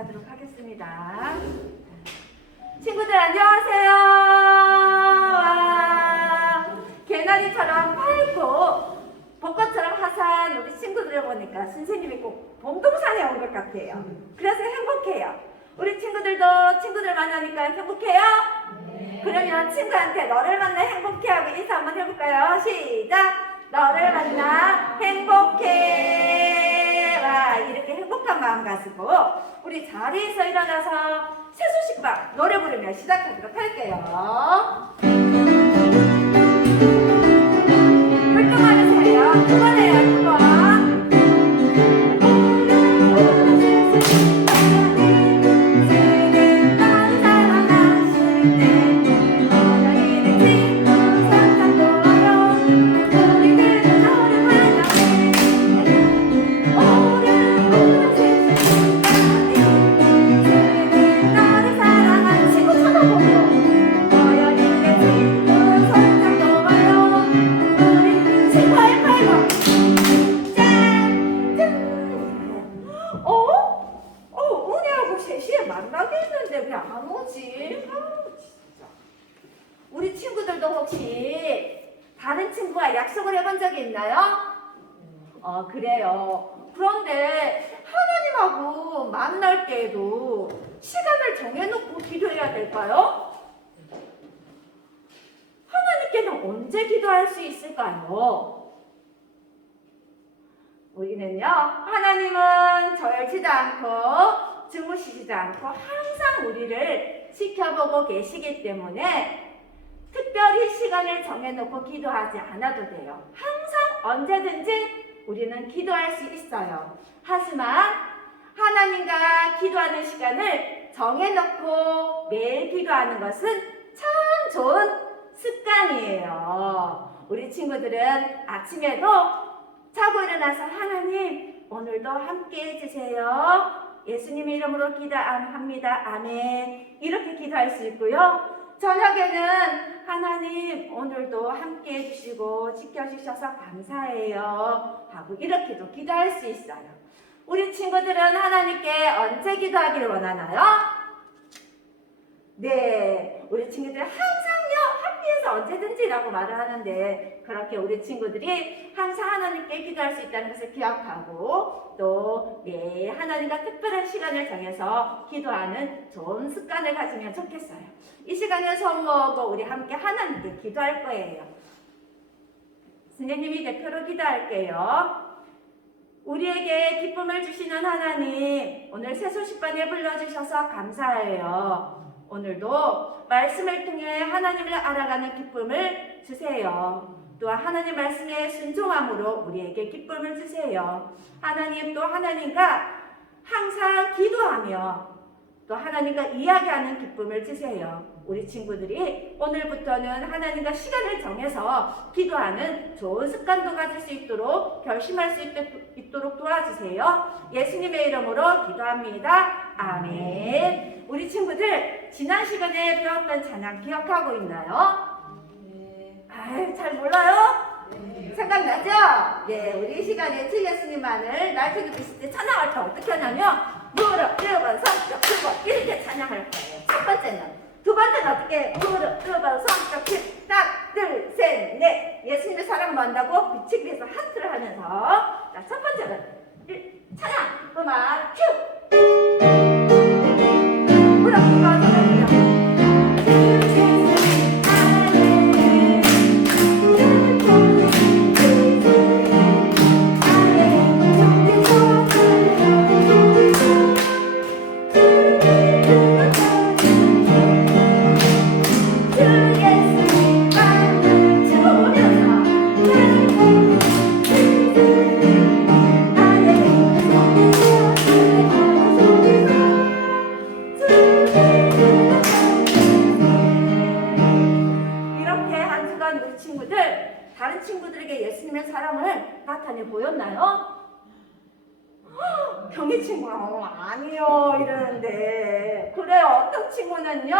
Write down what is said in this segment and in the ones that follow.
시작하도록 하겠습니다. 친구들 안녕하세요. 개나리처럼 밝고 벚꽃처럼 화사한 우리 친구들을 보니까 선생님이 꼭 봄동산에 온 것 같아요. 그래서 행복해요. 우리 친구들도 친구들 만나니까 행복해요? 네. 그러면 친구한테 너를 만나 행복해하고 인사 한번 해볼까요? 시작! 너를 만나 행복해. 와, 이렇게 행복한 마음 가지고 우리 자리에서 일어나서 세수식방 노래 부르며 시작하도록 할게요. 활동하세요. 두 번 해요, 두 번. 우리 친구들도 혹시 다른 친구와 약속을 해본 적이 있나요? 그래요. 그런데 하나님하고 만날 때에도 시간을 정해놓고 기도해야 될까요? 하나님께는 언제 기도할 수 있을까요? 우리는요, 하나님은 저열치지 않고 주무시지도 않고 항상 우리를 지켜보고 계시기 때문에 특별히 시간을 정해놓고 기도하지 않아도 돼요. 항상 언제든지 우리는 기도할 수 있어요. 하지만 하나님과 기도하는 시간을 정해놓고 매일 기도하는 것은 참 좋은 습관이에요. 우리 친구들은 아침에도 자고 일어나서 하나님 오늘도 함께 해주세요. 예수님의 이름으로 기도합니다. 아멘. 이렇게 기도할 수 있고요. 저녁에는 하나님 오늘도 함께 해주시고 지켜주셔서 감사해요 하고 이렇게도 기도할 수 있어요. 우리 친구들은 하나님께 언제 기도하기를 원하나요? 네, 우리 친구들 항상요 학교에서 언제든지라고 말을 하는데 그렇게 우리 친구들이 항상 하나님께 기도할 수 있다는 것을 기억하고 또 매일 하나님과 특별한 시간을 정해서 기도하는 좋은 습관을 가지면 좋겠어요. 이 시간에 손 모으고 우리 함께 하나님께 기도할 거예요. 선생님이 대표로 기도할게요. 우리에게 기쁨을 주시는 하나님, 오늘 세수식반에 불러주셔서 감사해요. 오늘도 말씀을 통해 하나님을 알아가는 기쁨을 주세요. 또한 하나님 말씀에 순종함으로 우리에게 기쁨을 주세요. 하나님 또 하나님과 항상 기도하며 또 하나님과 이야기하는 기쁨을 주세요. 우리 친구들이 오늘부터는 하나님과 시간을 정해서 기도하는 좋은 습관도 가질 수 있도록 결심할 수 있도록 도와주세요. 예수님의 이름으로 기도합니다. 아멘. 우리 친구들 지난 시간에 배웠던 찬양 기억하고 있나요? 네. 잘 몰라요? 네. 생각나죠? 네, 우리 이 시간에 주 예수님만을 날개도 비실 때 찬양할 때 어떻게 하냐면 무릎, 1번, 성격, 2번 이렇게 찬양할 거예요. 첫 번째는. 두 번째는 어떻게? 무릎, 2번, 성격, 2, 하나, 둘, 셋, 넷. 예수님의 사랑을 만나고 빛이 위해서 하트를 하면서 자, 첫 번째는 찬양, 음악, 큐! 무릎, 2번, 성격, 2번. 다른 친구들에게 예수님의 사랑을 나타내 보였나요? 경희 친구가 아니요 이러는데 그래요. 어떤 친구는요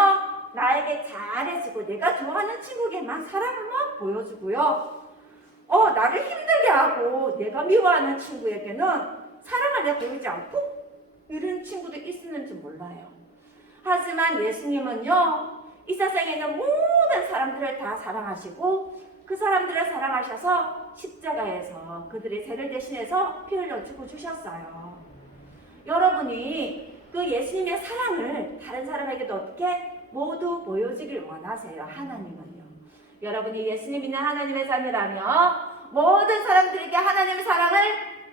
나에게 잘해주고 내가 좋아하는 친구에게만 사랑을 막 보여주고요. 나를 힘들게 하고 내가 미워하는 친구에게는 사랑을 내가 보이지 않고 이런 친구도 있었는지 몰라요. 하지만 예수님은요, 이 세상에 있는 모든 사람들을 다 사랑하시고 그 사람들을 사랑하셔서 십자가에서 그들의 죄를 대신해서 피 흘려 죽어주셨어요. 여러분이 그 예수님의 사랑을 다른 사람에게도 어떻게 모두 보여주길 원하세요? 하나님은요. 여러분이 예수님 있는 하나님의 자녀라면 모든 사람들에게 하나님의 사랑을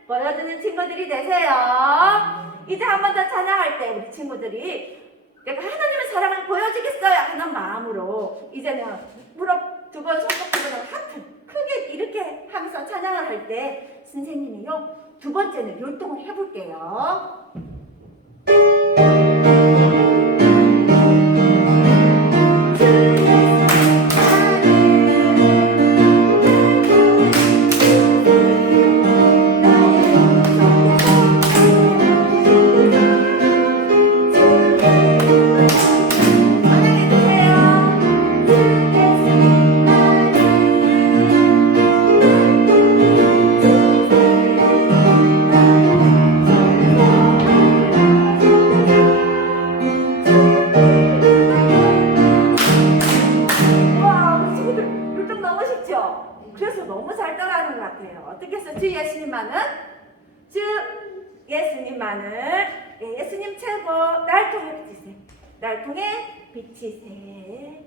보여주는 친구들이 되세요. 이제 한 번 더 찬양할 때 우리 친구들이 내가 하나님의 사랑을 보여주겠어요 하는 마음으로 이제는 무릎 두 번, 손목 두 번을 하트 크게 이렇게 하면서 찬양을 할 때 선생님이요, 두 번째는 율동을 해볼게요. 그래서 너무 잘 따라하는 것 같아요. 어떻게 해서 주 예수님만을 예수님 최고, 날 통해 비치세, 날 통해 비치세.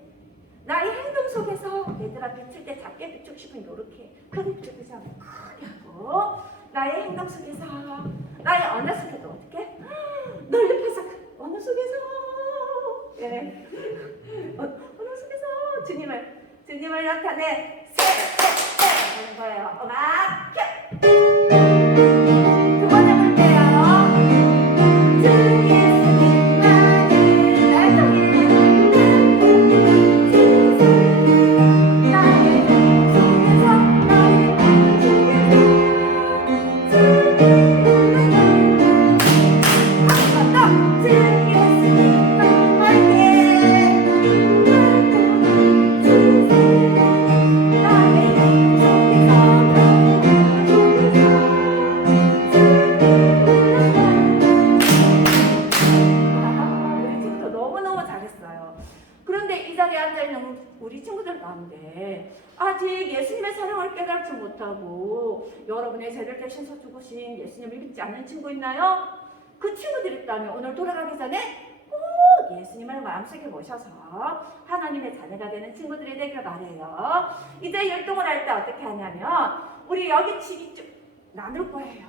나의 행동 속에서 얘들아 비칠 때 작게 비추고 싶으면 이렇게 크게 비추지 않고 크게 하고, 나의 행동 속에서, 나의 언어 속에도 어떻게 널리 퍼서 언어 속에서 언어 속에서 주님을 나타내 하는 거예요. 음악 큐! 두 번 해볼게요. 주 예수님만을 날 통해 나의 속에서 나의 한 번 더! 주 예수님만 할게. 우리 친구들 가운데 아직 예수님의 사랑을 깨닫지 못하고 여러분의 죄를 대신서 죽으신 예수님을 믿지 않는 친구 있나요? 그 친구들이 있다면 오늘 돌아가기 전에 꼭 예수님을 마음속에 모셔서 하나님의 자녀가 되는 친구들이 되길 바래요. 이제 율동을 할 때 어떻게 하냐면 우리 여기 집이 쭉 나눌 거예요.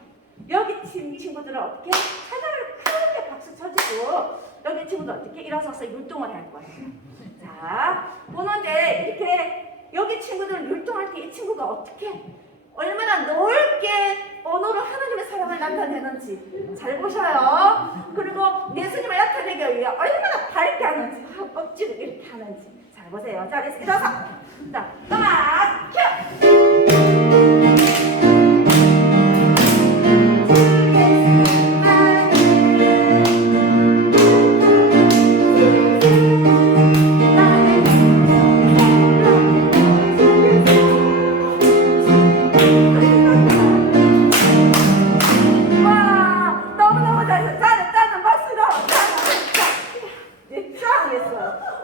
여기 친구들은 어떻게 하나를 크게 박수 쳐주고 여기 친구들 어떻게 일어서서 율동을 할 거예요. 자, 보는데 이렇게 여기 친구들은 율동할 때 이 친구가 어떻게 얼마나 넓게 언어로 하나님의 사랑을 나타내는지 잘 보셔요. 그리고 예수님을 나타내기 위해 얼마나 밝게 하는지, 억지로 이렇게 하는지 잘 보세요. 자, 일어서. 자, 음악 큐!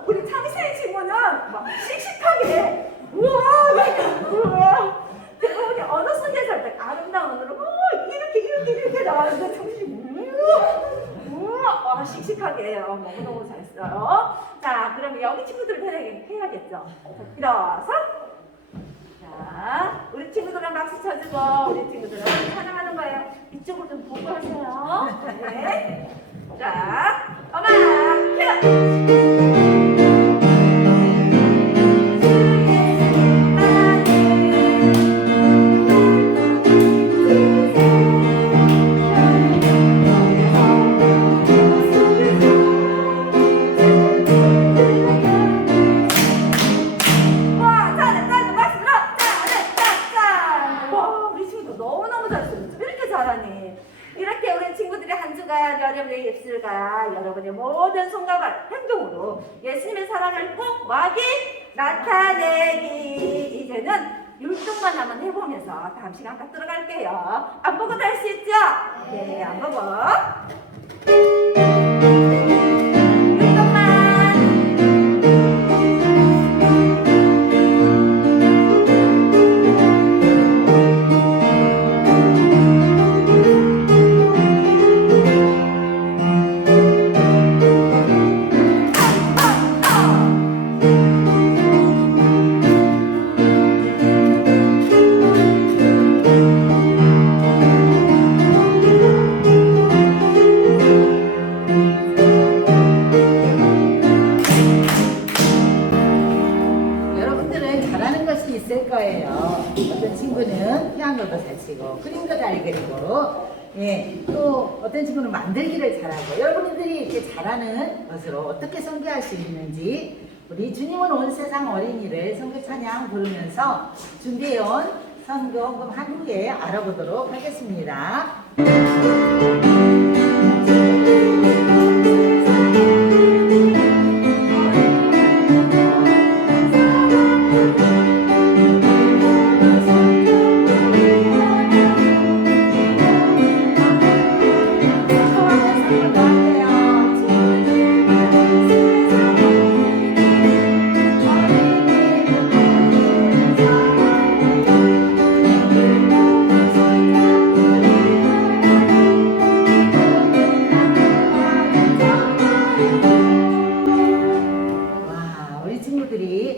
우리 창세의 친구는 막 씩씩하게 우와 대부분이 언어 속에서 아름다운 언어로 이렇게 나와서 정신이 우와 씩씩하게 해요. 너무너무 잘했어요. 자, 그러면 여기 친구들 해야겠죠. 일어서. 자, 우리 친구들은 박수 쳐주고 우리 친구들은 찬양하는 거예요. 이쪽으로 좀 보고 하세요. 네. 자, 음악 큐! 여러분의 입술과 여러분의 모든 손과 행동으로 예수님의 사랑을 꼭 많이 나타내기. 이제는 율동만 한번 해보면서 다음 시간 딱 들어갈게요. 안 보고도 할 수 있죠? 네, 안 보고. 잘하시고 그림도 잘 그리고 예, 또 어떤 친구는 만들기를 잘하고 여러분들이 이렇게 잘하는 것으로 어떻게 선교할 수 있는지 우리 주님은 온 세상 어린이를 선교 찬양 부르면서 준비해온 선교 헌금 한 후에 알아보도록 하겠습니다.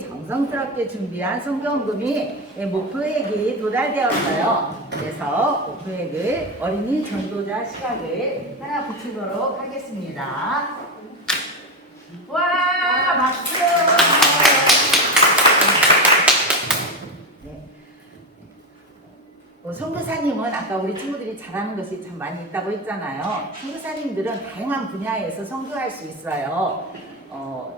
정성스럽게 준비한 성경금이 목표액이 도달되었어요. 그래서 목표액을 어린이 전도자 시각을 하나 붙이도록 하겠습니다. 와, 박수! 네. 선교사님은 아까 우리 친구들이 잘하는 것이 참 많이 있다고 했잖아요. 선교사님들은 다양한 분야에서 선교할 수 있어요.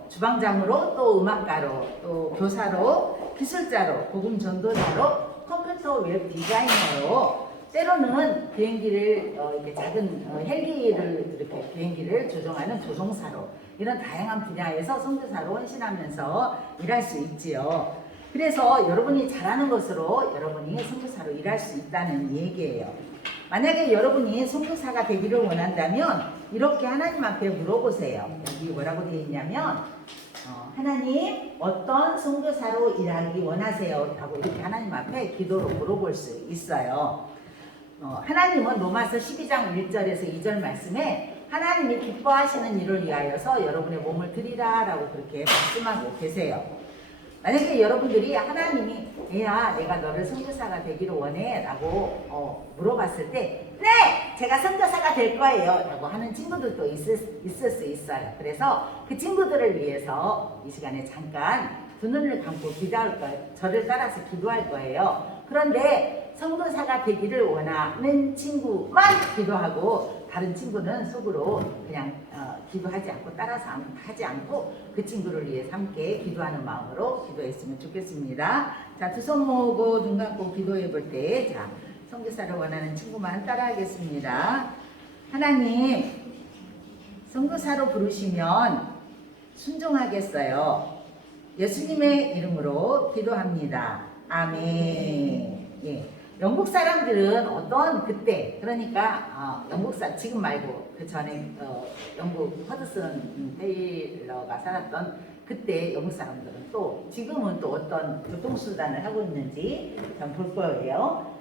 주방장으로, 또 음악가로, 또 교사로, 기술자로, 복음 전도자로, 컴퓨터 웹 디자이너로, 때로는 비행기를 이렇게 작은 헬기를 이렇게 비행기를 조종하는 조종사로 이런 다양한 분야에서 선교사로 헌신하면서 일할 수 있지요. 그래서 여러분이 잘하는 것으로 여러분이 선교사로 일할 수 있다는 얘기예요. 만약에 여러분이 선교사가 되기를 원한다면 이렇게 하나님 앞에 물어보세요. 여기 뭐라고 되어 있냐면 하나님 어떤 선교사로 일하기 원하세요? 라고 이렇게 하나님 앞에 기도로 물어볼 수 있어요. 하나님은 로마서 12장 1절에서 2절 말씀에 하나님이 기뻐하시는 일을 위하여서 여러분의 몸을 드리라 라고 그렇게 말씀하고 계세요. 만약에 여러분들이 하나님이 애야 내가 너를 선교사가 되기를 원해 라고 물어봤을 때 네! 제가 선교사가 될 거예요 라고 하는 친구들도 있을 수 있어요. 그래서 그 친구들을 위해서 이 시간에 잠깐 두 눈을 감고 기도할 거예요. 저를 따라서 기도할 거예요. 그런데 선교사가 되기를 원하는 친구만 기도하고 다른 친구는 속으로 그냥 기도하지 않고 따라서 하지 않고 그 친구를 위해서 함께 기도하는 마음으로 기도했으면 좋겠습니다. 자, 두 손 모으고 눈 감고 기도해 볼 때, 자, 선교사를 원하는 친구만 따라하겠습니다. 하나님, 선교사로 부르시면 순종하겠어요. 예수님의 이름으로 기도합니다. 아멘. 예. 영국 사람들은 어떤 그때 그러니까 지금 말고 그 전에 영국 허드슨 테일러가 살았던 그때 영국 사람들은 또 지금은 또 어떤 교통수단을 하고 있는지 좀 볼 거예요.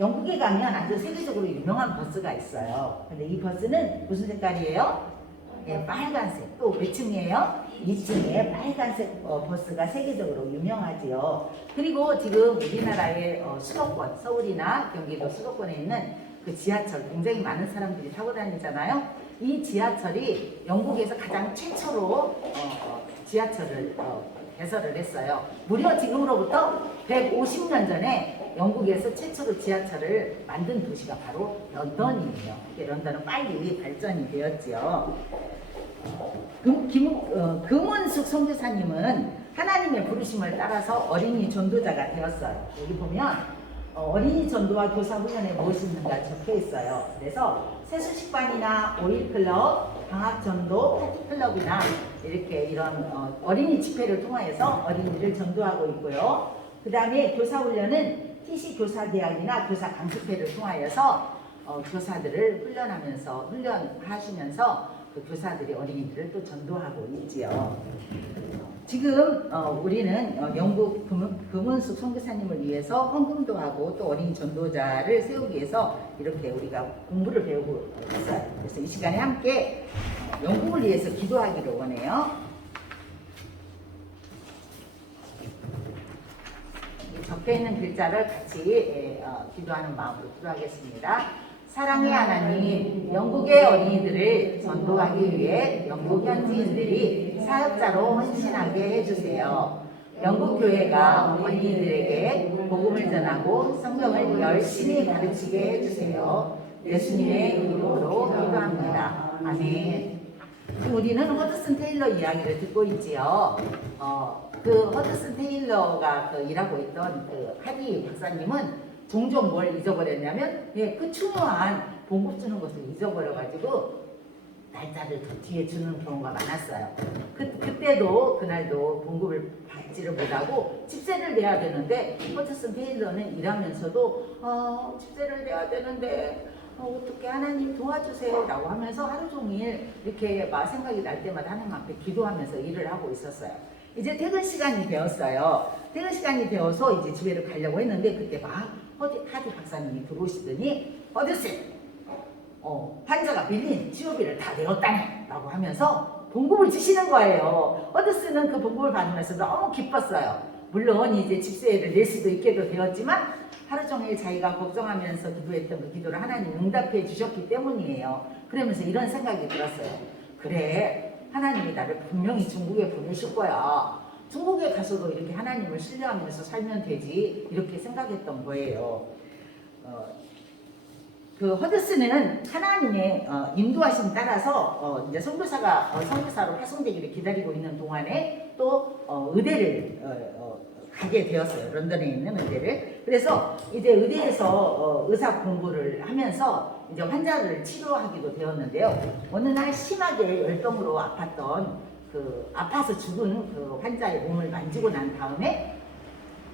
영국에 가면 아주 세계적으로 유명한 버스가 있어요. 근데 이 버스는 무슨 색깔이에요? 예, 빨간색. 또 몇 층이에요? 2층에 빨간색 버스가 세계적으로 유명하지요. 그리고 지금 우리나라의 수도권, 서울이나 경기도 수도권에 있는 그 지하철 굉장히 많은 사람들이 타고 다니잖아요. 이 지하철이 영국에서 가장 최초로 지하철을 개설을 했어요. 무려 지금으로부터 150년 전에 영국에서 최초로 지하철을 만든 도시가 바로 런던이에요. 런던은 빨리 발전이 되었지요. 금은숙 선교사님은 하나님의 부르심을 따라서 어린이 전도자가 되었어요. 여기 보면 어린이 전도와 교사 훈련에 무엇이 있는가 적혀 있어요. 그래서 세수식반이나 오일클럽, 방학전도, 파티클럽이나 이렇게 이런 어린이 집회를 통하여서 어린이를 전도하고 있고요. 그 다음에 교사 훈련은 TC 교사대학이나 교사 강습회를 통하여서 교사들을 훈련하시면서 그 교사들이 어린이들을 또 전도하고 있지요. 지금 우리는 영국 금은숙 선교사님을 위해서 헌금도 하고 또 어린이 전도자를 세우기 위해서 이렇게 우리가 공부를 배우고 있어요. 그래서 이 시간에 함께 영국을 위해서 기도하기를 원해요. 적혀있는 글자를 같이 기도하는 마음으로 기도하겠습니다. 사랑의 하나님, 영국의 어린이들을 전도하기 위해 영국 현지인들이 사역자로 헌신하게 해주세요. 영국 교회가 어린이들에게 복음을 전하고 성경을 열심히 가르치게 해주세요. 예수님의 이름으로 기도합니다. 아멘. 우리는 허드슨 테일러 이야기를 듣고 있지요. 그 허드슨 테일러가 일하고 있던 그 하디 박사님은 종종 뭘 잊어버렸냐면, 그 중요한 봉급 주는 것을 잊어버려가지고 날짜를 더 뒤에 주는 경우가 많았어요. 그때도 그날도 봉급을 받지를 못하고 집세를 내야 되는데, 허드슨 테일러는 일하면서도 집세를 내야 되는데 어떻게 하나님 도와주세요 라고 하면서 하루 종일 이렇게 막 생각이 날 때마다 하나님 앞에 기도하면서 일을 하고 있었어요. 이제 퇴근 시간이 되었어요. 퇴근 시간이 되어서 이제 집에를 가려고 했는데, 그때 막 하디 박사님이 들어오시더니, 허드슨, 환자가 빌린 치료비를 다 내었다네 라고 하면서 봉급을 주시는 거예요. 허드슨은 그 봉급을 받으면서 너무 기뻤어요. 물론 이제 집세를 낼 수도 있게도 되었지만 하루 종일 자기가 걱정하면서 기도했던 그 기도를 하나님 응답해 주셨기 때문이에요. 그러면서 이런 생각이 들었어요. 그래, 하나님이 나를 분명히 중국에 보내실 거야. 중국에 가서도 이렇게 하나님을 신뢰하면서 살면 되지, 이렇게 생각했던 거예요. 그 허드슨은 하나님의 인도하심 따라서 이제 선교사로 파송되기를 기다리고 있는 동안에 또 의대를 가게 되었어요. 런던에 있는 의대를. 그래서 이제 의대에서 의사 공부를 하면서 이제 환자를 치료하기도 되었는데요. 어느 날 심하게 열병으로 아파서 죽은 그 환자의 몸을 만지고 난 다음에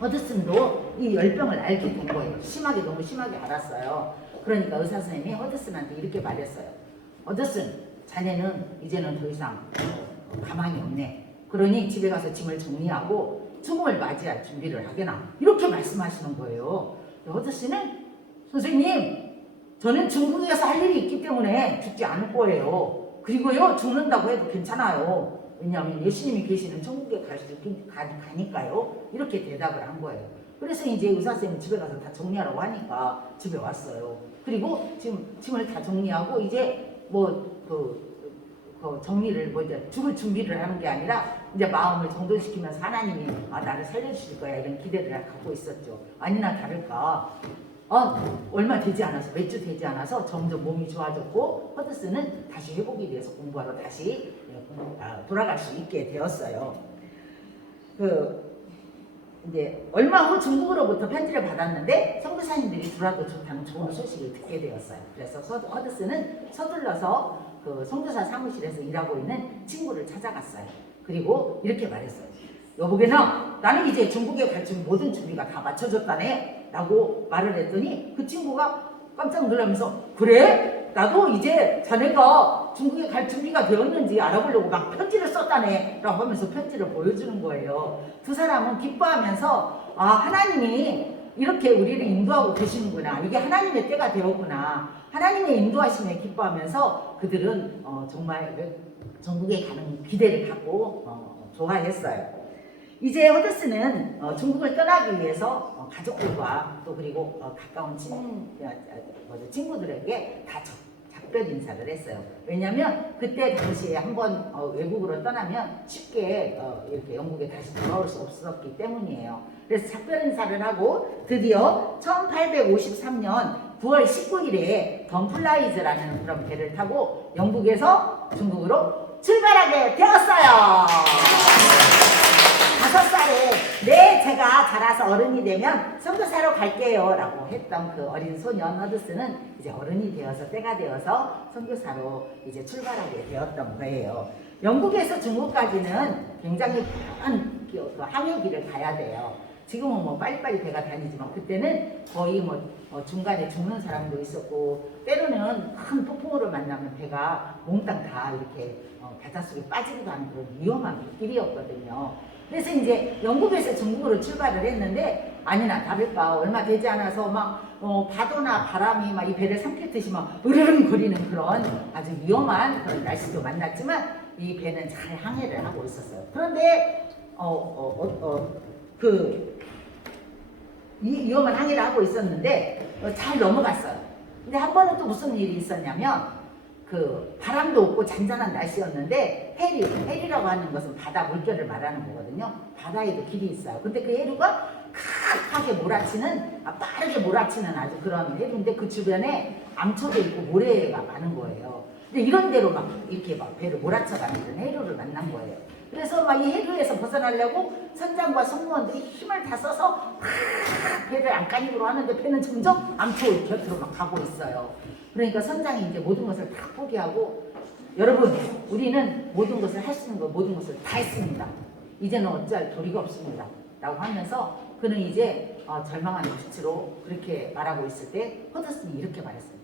허드슨도 이 열병을 알게 된 거예요. 너무 심하게 알았어요. 그러니까 의사 선생님이 허드슨한테 이렇게 말했어요. 허드슨, 자네는 이제는 더 이상 가망이 없네. 그러니 집에 가서 짐을 정리하고 죽음을 맞이할 준비를 하게나. 이렇게 말씀하시는 거예요. 허드슨은, 선생님, 저는 중국에서 할 일이 있기 때문에 죽지 않을 거예요. 그리고요, 죽는다고 해도 괜찮아요. 왜냐하면 예수님이 계시는 천국에 가니까요. 이렇게 대답을 한 거예요. 그래서 이제 의사선생님이 집에 가서 다 정리하라고 하니까 집에 왔어요. 그리고 지금 짐을 다 정리하고 이제 정리를 이제 죽을 준비를 하는 게 아니라 이제 마음을 정돈시키면서 하나님이 나를 살려주실 거야, 이런 기대를 갖고 있었죠. 아니나 다를까 얼마 되지 않아서, 몇 주 되지 않아서 점점 몸이 좋아졌고, 허드슨은 다시 회복이 돼서 공부하러 다시 돌아갈 수 있게 되었어요. 이제 얼마 후 중국으로부터 편지를 받았는데 선교사님들이 들어와도 좋다는 좋은 소식을 듣게 되었어요. 그래서 허드슨은 서둘러서 그 선교사 사무실에서 일하고 있는 친구를 찾아갔어요. 그리고 이렇게 말했어요. 여보게나, 나는 이제 중국에 갈 모든 준비가 다 맞춰졌다네 라고 말을 했더니, 그 친구가 깜짝 놀라면서, 그래? 나도 이제 자네가 중국에 갈 준비가 되었는지 알아보려고 막 편지를 썼다네 라고 하면서 편지를 보여주는 거예요. 두 사람은 기뻐하면서 하나님이 이렇게 우리를 인도하고 계시는구나, 이게 하나님의 때가 되었구나, 하나님의 인도하심에 기뻐하면서 그들은 정말 중국에 가는 기대를 갖고 좋아했어요. 이제 허드슨은 중국을 떠나기 위해서 가족들과 또 그리고 가까운 친구들에게 다 작별 인사를 했어요. 왜냐하면 그때 당시에 한번 외국으로 떠나면 쉽게 이렇게 영국에 다시 돌아올 수 없었기 때문이에요. 그래서 작별 인사를 하고 드디어 1853년 9월 19일에 덤플라이즈라는 그런 배를 타고 영국에서 중국으로 출발하게 되었어요. 5살에 제가 자라서 어른이 되면 선교사로 갈게요 라고 했던 그 어린 소년 허드슨은 이제 어른이 되어서 때가 되어서 선교사로 이제 출발하게 되었던 거예요. 영국에서 중국까지는 굉장히 큰 항해길을 가야 돼요. 지금은 빨리빨리 배가 다니지만 그때는 거의 중간에 죽는 사람도 있었고, 때로는 큰 폭풍우를 만나면 배가 몽땅 다 이렇게 바닷속에 빠지기도 하는 그런 위험한 길이었거든요. 그래서 이제 영국에서 중국으로 출발을 했는데, 아니나 다를까 얼마 되지 않아서 파도나 바람이 이 배를 삼켰듯이 으르렁거리는 그런 아주 위험한 그런 날씨도 만났지만 이 배는 잘 항해를 하고 있었어요. 그런데 이 위험한 항해를 하고 있었는데 잘 넘어갔어요. 근데 한 번은 또 무슨 일이 있었냐면, 그 바람도 없고 잔잔한 날씨였는데 해류라고 하는 것은 바다 물결을 말하는 거거든요. 바다에도 길이 있어요. 근데 그 해류가 강하게 몰아치는 빠르게 몰아치는 아주 그런 해류인데 그 주변에 암초도 있고 모래가 많은 거예요. 근데 이런 데로 막 이렇게 막 배를 몰아쳐가는 그런 해류를 만난 거예요. 그래서 막 이 해류에서 벗어나려고 선장과 승무원들이 힘을 다 써서 막 배를 안간힘으로 하는데 배는 점점 암초 곁으로 막 가고 있어요. 그러니까 선장이 이제 모든 것을 다 포기하고 여러분 우리는 모든 것을 할 수 있는 거 모든 것을 다 했습니다. 이제는 어찌할 도리가 없습니다. 라고 하면서 그는 이제 절망한 눈치로 그렇게 말하고 있을 때 허드슨이 이렇게 말했어요.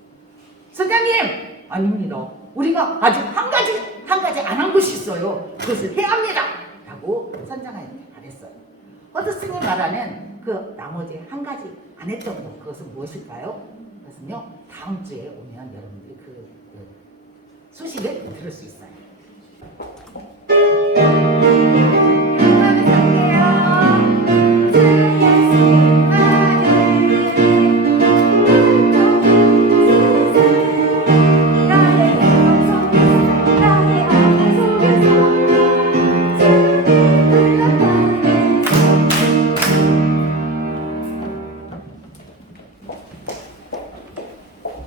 선장님! 아닙니다. 우리가 아직 한 가지 안 한 것이 있어요. 그것을 해야 합니다. 라고 선장한테 말했어요. 허드슨이 말하는 그 나머지 한 가지 안 했던 것 그것은 무엇일까요? 그것은요 다음 주에 오면 여러분들이 그 소식을 들을 수 있어요.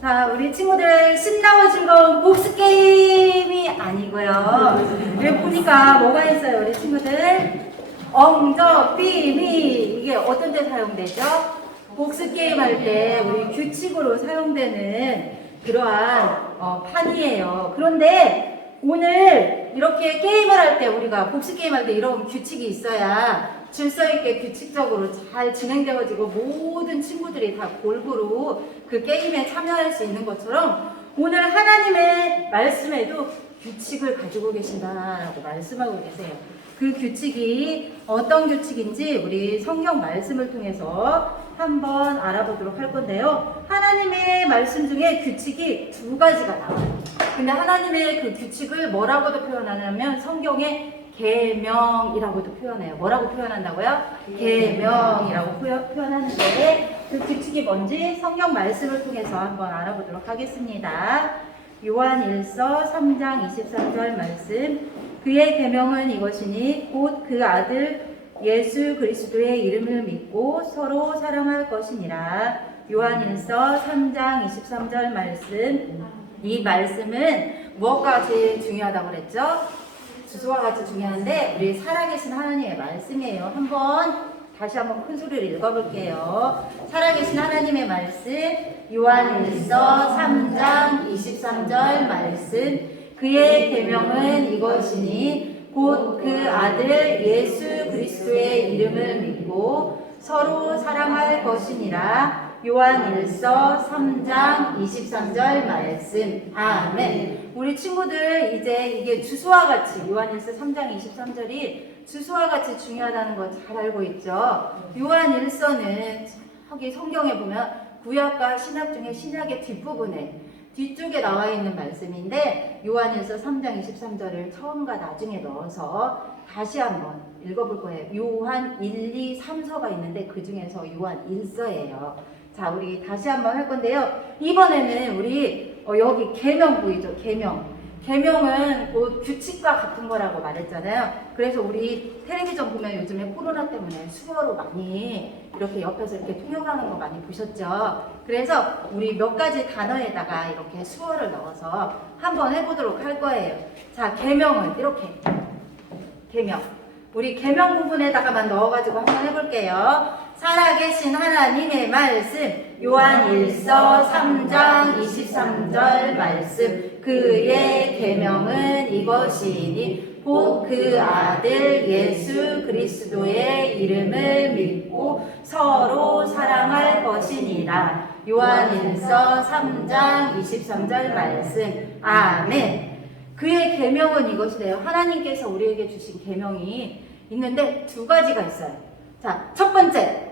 자, 우리 친구들 신나고 즐거운 복수 게임이 아니고요. 여기 보니까 뭐가 있어요, 우리 친구들? 엉저삐미 이게 어떤 데 사용되죠? 복수 게임 할 때 우리 규칙으로 사용되는 그러한 판이에요. 그런데 오늘 이렇게 게임을 할 때 우리가 복수 게임 할 때 이런 규칙이 있어야 질서 있게 규칙적으로 잘 진행되어지고 모든 친구들이 다 골고루 그 게임에 참여할 수 있는 것처럼 오늘 하나님의 말씀에도 규칙을 가지고 계신다라고 말씀하고 계세요. 그 규칙이 어떤 규칙인지 우리 성경 말씀을 통해서 한번 알아보도록 할 건데요. 하나님의 말씀 중에 규칙이 두 가지가 나와요. 근데 하나님의 그 규칙을 뭐라고도 표현하냐면 성경에 계명이라고도 표현해요. 뭐라고 표현한다고요? 계명이라고 표현하는데 그 규칙이 뭔지 성경 말씀을 통해서 한번 알아보도록 하겠습니다. 요한일서 3장 23절 말씀. 그의 계명은 이것이니 곧 그 아들 예수 그리스도의 이름을 믿고 서로 사랑할 것이니라. 요한일서 3장 23절 말씀. 이 말씀은 무엇과 제일 중요하다고 그랬죠? 주소와 같이 중요한데 우리 살아계신 하나님의 말씀이에요. 다시 한번 큰 소리를 읽어볼게요. 살아계신 하나님의 말씀 요한일서 3장 23절 말씀. 그의 계명은 이것이니 곧 그 아들 예수 그리스도의 이름을 믿고 서로 사랑할 것이니라. 요한일서 3장 23절 말씀. 아멘. 우리 친구들 이제 이게 주소와 같이 요한일서 3장 23절이 주소와 같이 중요하다는 거 잘 알고 있죠. 요한일서는 저기 성경에 보면 구약과 신약 중에 신약의 뒷부분에 뒤쪽에 나와 있는 말씀인데 요한일서 3장 23절을 처음과 나중에 넣어서 다시 한번 읽어볼 거예요. 요한 1, 2, 3서가 있는데 그 중에서 요한 1서예요. 자, 우리 다시 한번 할 건데요. 이번에는 우리 여기 계명 보이죠? 계명은 곧 규칙과 같은 거라고 말했잖아요. 그래서 우리 텔레비전 보면 요즘에 코로나 때문에 수어로 많이 이렇게 옆에서 이렇게 통역하는 거 많이 보셨죠? 그래서 우리 몇 가지 단어에다가 이렇게 수어를 넣어서 한번 해보도록 할 거예요. 자, 계명은 이렇게 계명. 우리 계명 부분에다가만 넣어가지고 한번 해볼게요. 살아계신 하나님의 말씀 요한일서 3장 23절 말씀. 그의 계명은 이것이니 곧 그 아들 예수 그리스도의 이름을 믿고 서로 사랑할 것이니라. 요한일서 3장 23절 말씀. 아멘. 그의 계명은 이것이래요. 하나님께서 우리에게 주신 계명이 있는데 두 가지가 있어요. 자, 첫 번째,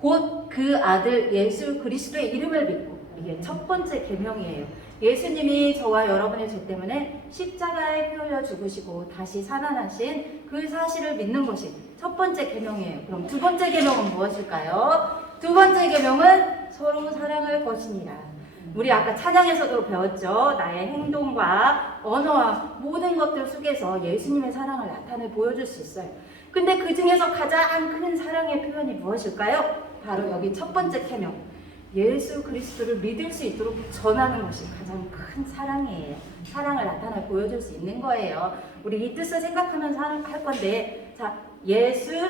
곧 그 아들 예수 그리스도의 이름을 믿고. 이게 첫 번째 계명이에요. 예수님이 저와 여러분의 죄 때문에 십자가에 피 흘려 죽으시고 다시 살아나신 그 사실을 믿는 것이 첫 번째 계명이에요. 그럼 두 번째 계명은 무엇일까요? 두 번째 계명은 서로 사랑할 것이니라. 우리 아까 찬양에서도 배웠죠. 나의 행동과 언어와 모든 것들 속에서 예수님의 사랑을 나타내 보여줄 수 있어요. 근데 그 중에서 가장 큰 사랑의 표현이 무엇일까요? 바로 여기 첫 번째 계명. 예수 그리스도를 믿을 수 있도록 전하는 것이 가장 큰 사랑이에요. 사랑을 나타내 보여줄 수 있는 거예요. 우리 이 뜻을 생각하면서 할 건데, 자, 예수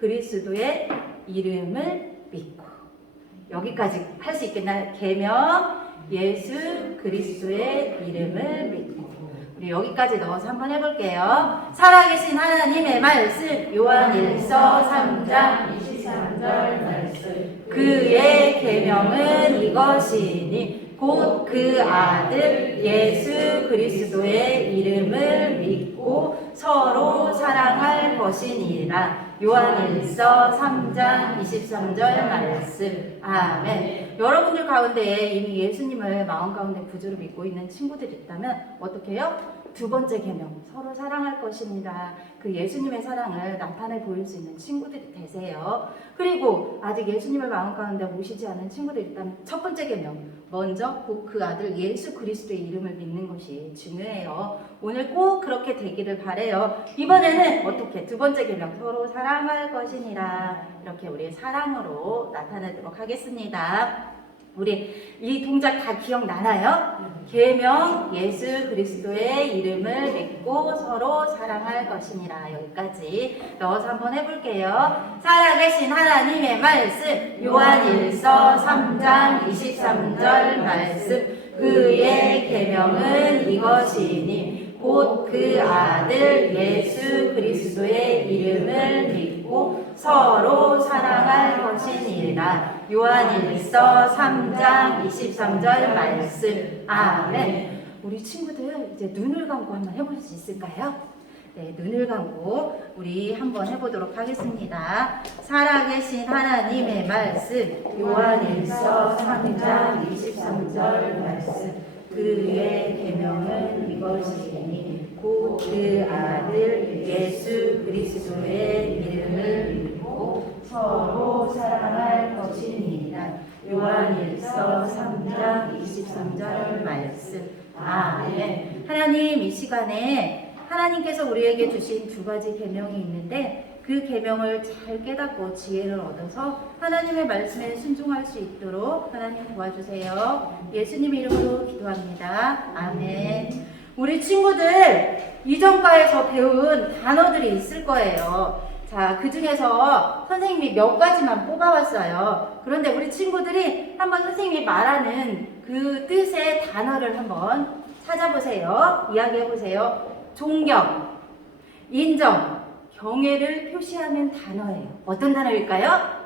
그리스도의 이름을 믿고. 여기까지 할 수 있겠나요? 계명, 예수 그리스도의 이름을 믿고. 우리 여기까지 넣어서 한번 해볼게요. 살아계신 하나님의 말씀, 요한일서 3장 23절 말씀. 그의 계명은 이것이니 곧 그 아들 예수 그리스도의 이름을 믿고 서로 사랑할 것이니라. 요한일서 3장 23절 말씀. 아멘. 여러분들 가운데 이미 예수님을 마음 가운데 구주로 믿고 있는 친구들이 있다면 어떻게 해요? 두 번째 계명, 서로 사랑할 것입니다. 그 예수님의 사랑을 나타내 보일 수 있는 친구들이 되세요. 그리고 아직 예수님을 마음 가운데 모시지 않은 친구들이 있다면 첫 번째 계명, 먼저 곧 그 아들 예수 그리스도의 이름을 믿는 것이 중요해요. 오늘 꼭 그렇게 되기를 바래요. 이번에는 어떻게? 두 번째 계명, 서로 사랑할 것이니라. 이렇게 우리의 사랑으로 나타내도록 하겠습니다. 우리 이 동작 다 기억나나요? 계명 예수 그리스도의 이름을 믿고 서로 사랑할 것이니라. 여기까지 넣어서 한번 해볼게요. 살아계신 하나님의 말씀, 요한일서 3장 23절 말씀. 그의 계명은 이것이니 곧 그 아들 예수 그리스도의 이름을 믿고 서로 사랑할 것이니라. 요한일서 3장 23절 말씀. 아멘. 우리 친구들 이제 눈을 감고 한번 해볼 수 있을까요? 네, 눈을 감고 우리 한번 해보도록 하겠습니다. 살아계신 하나님의 말씀, 요한일서 3장 23절 말씀. 그의 계명은 이것이니 곧 그 아들 예수 그리스도의 이름을 믿고 서로 사랑할 것이니라. 요한일서 3장 23절 말씀. 아멘. 하나님, 이 시간에 하나님께서 우리에게 주신 두 가지 계명이 있는데 그 계명을 잘 깨닫고 지혜를 얻어서 하나님의 말씀에 순종할 수 있도록 하나님 도와주세요. 예수님 이름으로 기도합니다. 아멘. 우리 친구들 이전과에서 배운 단어들이 있을 거예요. 자, 그 중에서 선생님이 몇 가지만 뽑아왔어요. 그런데 우리 친구들이 한번 선생님이 말하는 그 뜻의 단어를 한번 찾아보세요. 이야기해보세요. 존경, 인정, 경애를 표시하는 단어예요. 어떤 단어일까요?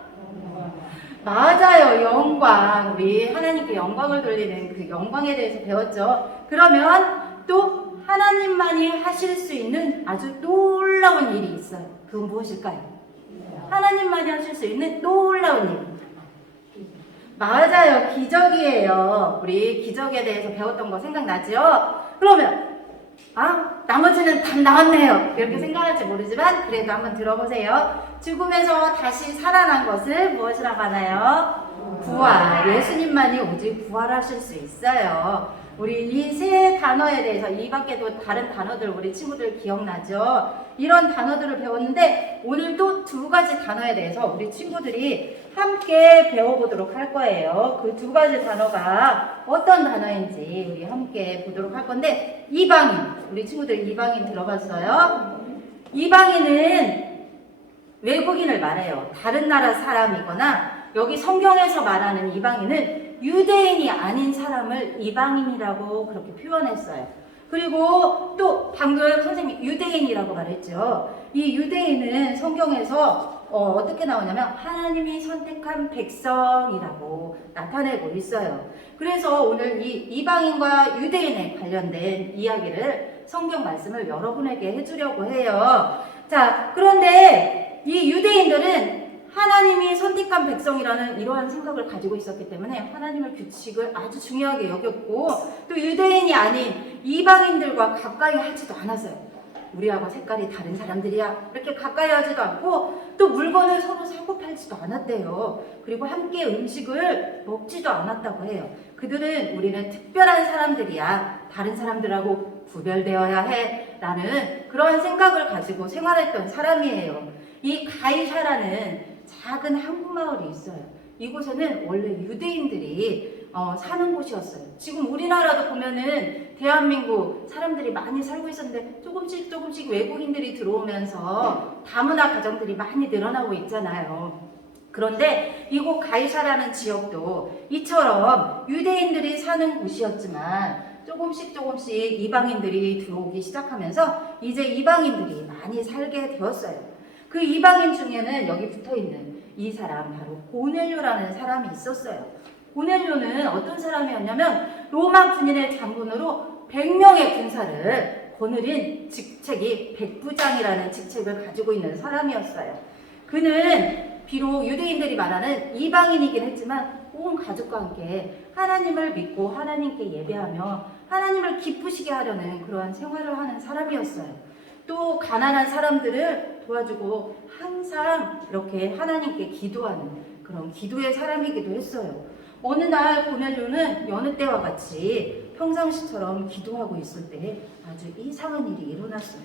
맞아요. 영광. 우리 하나님께 영광을 돌리는 그 영광에 대해서 배웠죠. 그러면 또 하나님만이 하실 수 있는 아주 놀라운 일이 있어요. 그건 무엇일까요? 하나님만이 하실 수 있는 놀라운 일. 맞아요. 기적이에요. 우리 기적에 대해서 배웠던 거 생각나죠? 그러면 나머지는 답 나왔네요. 이렇게 생각할지 모르지만 그래도 한번 들어보세요. 죽음에서 다시 살아난 것을 무엇이라고 하나요? 부활. 예수님만이 오직 부활하실 수 있어요. 우리 이 세 단어에 대해서 이 밖에도 다른 단어들 우리 친구들 기억나죠? 이런 단어들을 배웠는데 오늘 또 두 가지 단어에 대해서 우리 친구들이 함께 배워보도록 할 거예요. 그 두 가지 단어가 어떤 단어인지 우리 함께 보도록 할 건데 이방인. 우리 친구들 이방인 들어봤어요? 이방인은 외국인을 말해요. 다른 나라 사람이거나 여기 성경에서 말하는 이방인은 유대인이 아닌 사람을 이방인이라고 그렇게 표현했어요. 그리고 또 방금 선생님이 유대인이라고 말했죠. 이 유대인은 성경에서 어떻게 나오냐면 하나님이 선택한 백성이라고 나타내고 있어요. 그래서 오늘 이 이방인과 유대인에 관련된 이야기를 성경 말씀을 여러분에게 해주려고 해요. 자, 그런데 이 유대인들은 하나님이 선택한 백성이라는 이러한 생각을 가지고 있었기 때문에 하나님의 규칙을 아주 중요하게 여겼고 또 유대인이 아닌 이방인들과 가까이 하지도 않았어요. 우리하고 색깔이 다른 사람들이야 이렇게 가까이 하지도 않고 또 물건을 서로 사고 팔지도 않았대요. 그리고 함께 음식을 먹지도 않았다고 해요. 그들은 우리는 특별한 사람들이야. 다른 사람들하고 구별되어야 해. 라는 그런 생각을 가지고 생활했던 사람이에요. 이 가이샤라는 작은 항구 마을이 있어요. 이곳에는 원래 유대인들이 사는 곳이었어요. 지금 우리나라도 보면은 대한민국 사람들이 많이 살고 있었는데 조금씩 외국인들이 들어오면서 다문화 가정들이 많이 늘어나고 있잖아요. 그런데 이곳 가이샤라는 지역도 이처럼 유대인들이 사는 곳이었지만 조금씩 이방인들이 들어오기 시작하면서 이제 이방인들이 많이 살게 되었어요. 그 이방인 중에는 여기 붙어있는 이 사람 바로 고넬료라는 사람이 있었어요. 고넬료는 어떤 사람이었냐면 로마 군인의 장군으로 100명의 군사를 거느린 직책이 백부장이라는 직책을 가지고 있는 사람이었어요. 그는 비록 유대인들이 말하는 이방인이긴 했지만 온 가족과 함께 하나님을 믿고 하나님께 예배하며 하나님을 기쁘시게 하려는 그러한 생활을 하는 사람이었어요. 또 가난한 사람들을 도와주고 항상 이렇게 하나님께 기도하는 그런 기도의 사람이기도 했어요. 어느 날 고넬료는 여느 때와 같이 평상시처럼 기도하고 있을 때 아주 이상한 일이 일어났어요.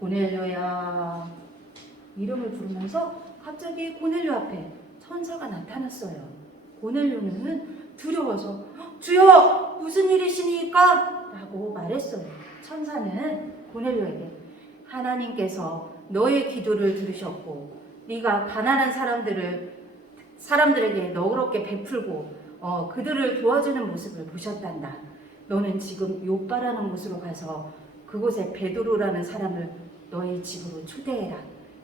고넬료야, 이름을 부르면서 갑자기 고넬료 앞에 천사가 나타났어요. 고넬료는 두려워서 주여 무슨 일이시니까? 라고 말했어요. 천사는 고넬료에게 하나님께서 너의 기도를 들으셨고 네가 가난한 사람들에게 너그럽게 베풀고 그들을 도와주는 모습을 보셨단다. 너는 지금 요빠라는 곳으로 가서 그곳에 베드로라는 사람을 너의 집으로 초대해라.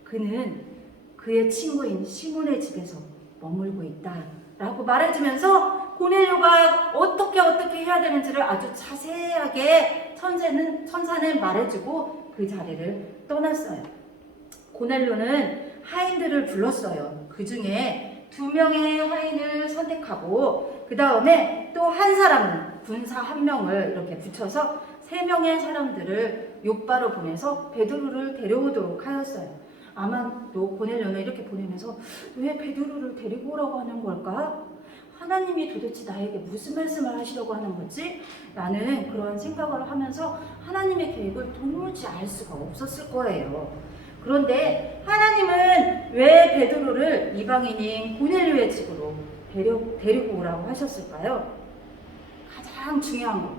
그는 그의 친구인 시몬의 집에서 머물고 있다. 라고 말해주면서 고넬료가 어떻게 해야 되는지를 아주 자세하게 천사는 말해주고 그 자리를 떠났어요. 고넬료는 하인들을 불렀어요. 그 중에 2명의 하인을 선택하고 그 다음에 또 한 사람은 군사 1명을 이렇게 붙여서 3명의 사람들을 요바로 보내서 베드로를 데려오도록 하였어요. 아마 또 고넬료는 이렇게 보내면서 왜 베드로를 데리고 오라고 하는 걸까? 하나님이 도대체 나에게 무슨 말씀을 하시려고 하는 거지? 라는 그런 생각을 하면서 하나님의 계획을 도무지 알 수가 없었을 거예요. 그런데 하나님은 왜 베드로를 이방인인 고넬료의 집으로 데리고 오라고 하셨을까요? 가장 중요한 거.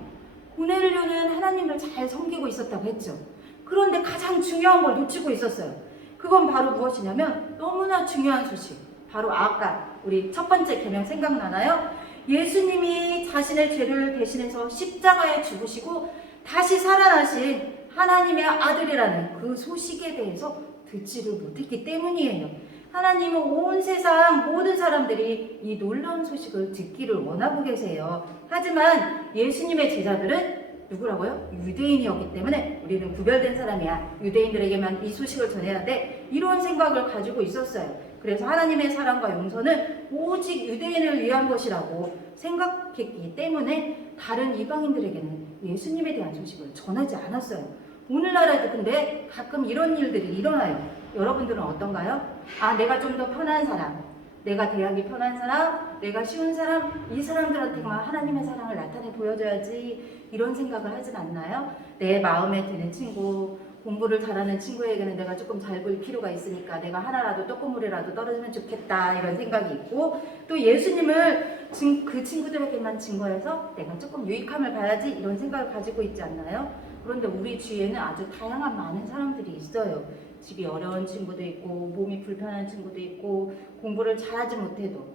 고넬료는 하나님을 잘 섬기고 있었다고 했죠. 그런데 가장 중요한 걸 놓치고 있었어요. 그건 바로 무엇이냐면 너무나 중요한 소식. 바로 아까 우리 첫 번째 계명 생각나나요? 예수님이 자신의 죄를 대신해서 십자가에 죽으시고 다시 살아나신 하나님의 아들이라는 그 소식에 대해서 듣지를 못했기 때문이에요. 하나님은 온 세상 모든 사람들이 이 놀라운 소식을 듣기를 원하고 계세요. 하지만 예수님의 제자들은 누구라고요? 유대인이었기 때문에 우리는 구별된 사람이야. 유대인들에게만 이 소식을 전해야 돼. 이런 생각을 가지고 있었어요. 그래서 하나님의 사랑과 용서는 오직 유대인을 위한 것이라고 생각했기 때문에 다른 이방인들에게는 예수님에 대한 소식을 전하지 않았어요. 오늘날에도 근데 가끔 이런 일들이 일어나요. 여러분들은 어떤가요? 내가 좀 더 편한 사람, 내가 대하기 편한 사람, 내가 쉬운 사람, 이 사람들한테만 하나님의 사랑을 나타내 보여줘야지 이런 생각을 하진 않나요? 내 마음에 드는 친구, 공부를 잘하는 친구에게는 내가 조금 잘 보일 필요가 있으니까 내가 하나라도 떡고물이라도 떨어지면 좋겠다 이런 생각이 있고, 또 예수님을 그 친구들에게만 증거해서 내가 조금 유익함을 봐야지 이런 생각을 가지고 있지 않나요? 그런데 우리 주위에는 아주 다양한 많은 사람들이 있어요. 집이 어려운 친구도 있고 몸이 불편한 친구도 있고 공부를 잘하지 못해도,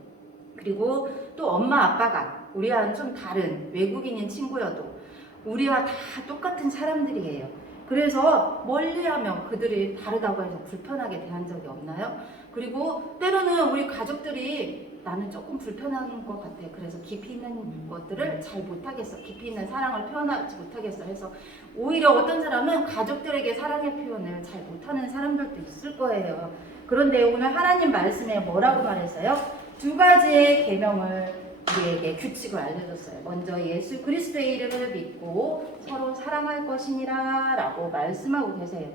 그리고 또 엄마 아빠가 우리와는 좀 다른 외국인인 친구여도 우리와 다 똑같은 사람들이에요. 그래서 멀리하면 그들이 다르다고 해서 불편하게 대한 적이 없나요? 그리고 때로는 우리 가족들이 나는 조금 불편한 것 같아. 그래서 깊이 있는 것들을 잘 못하겠어. 깊이 있는 사랑을 표현하지 못하겠어. 해서 오히려 어떤 사람은 가족들에게 사랑의 표현을 잘 못하는 사람들도 있을 거예요. 그런데 오늘 하나님 말씀에 뭐라고 말했어요? 2가지의 계명을 우리에게 규칙을 알려줬어요. 먼저 예수 그리스도의 이름을 믿고 서로 사랑할 것이니라 라고 말씀하고 계세요.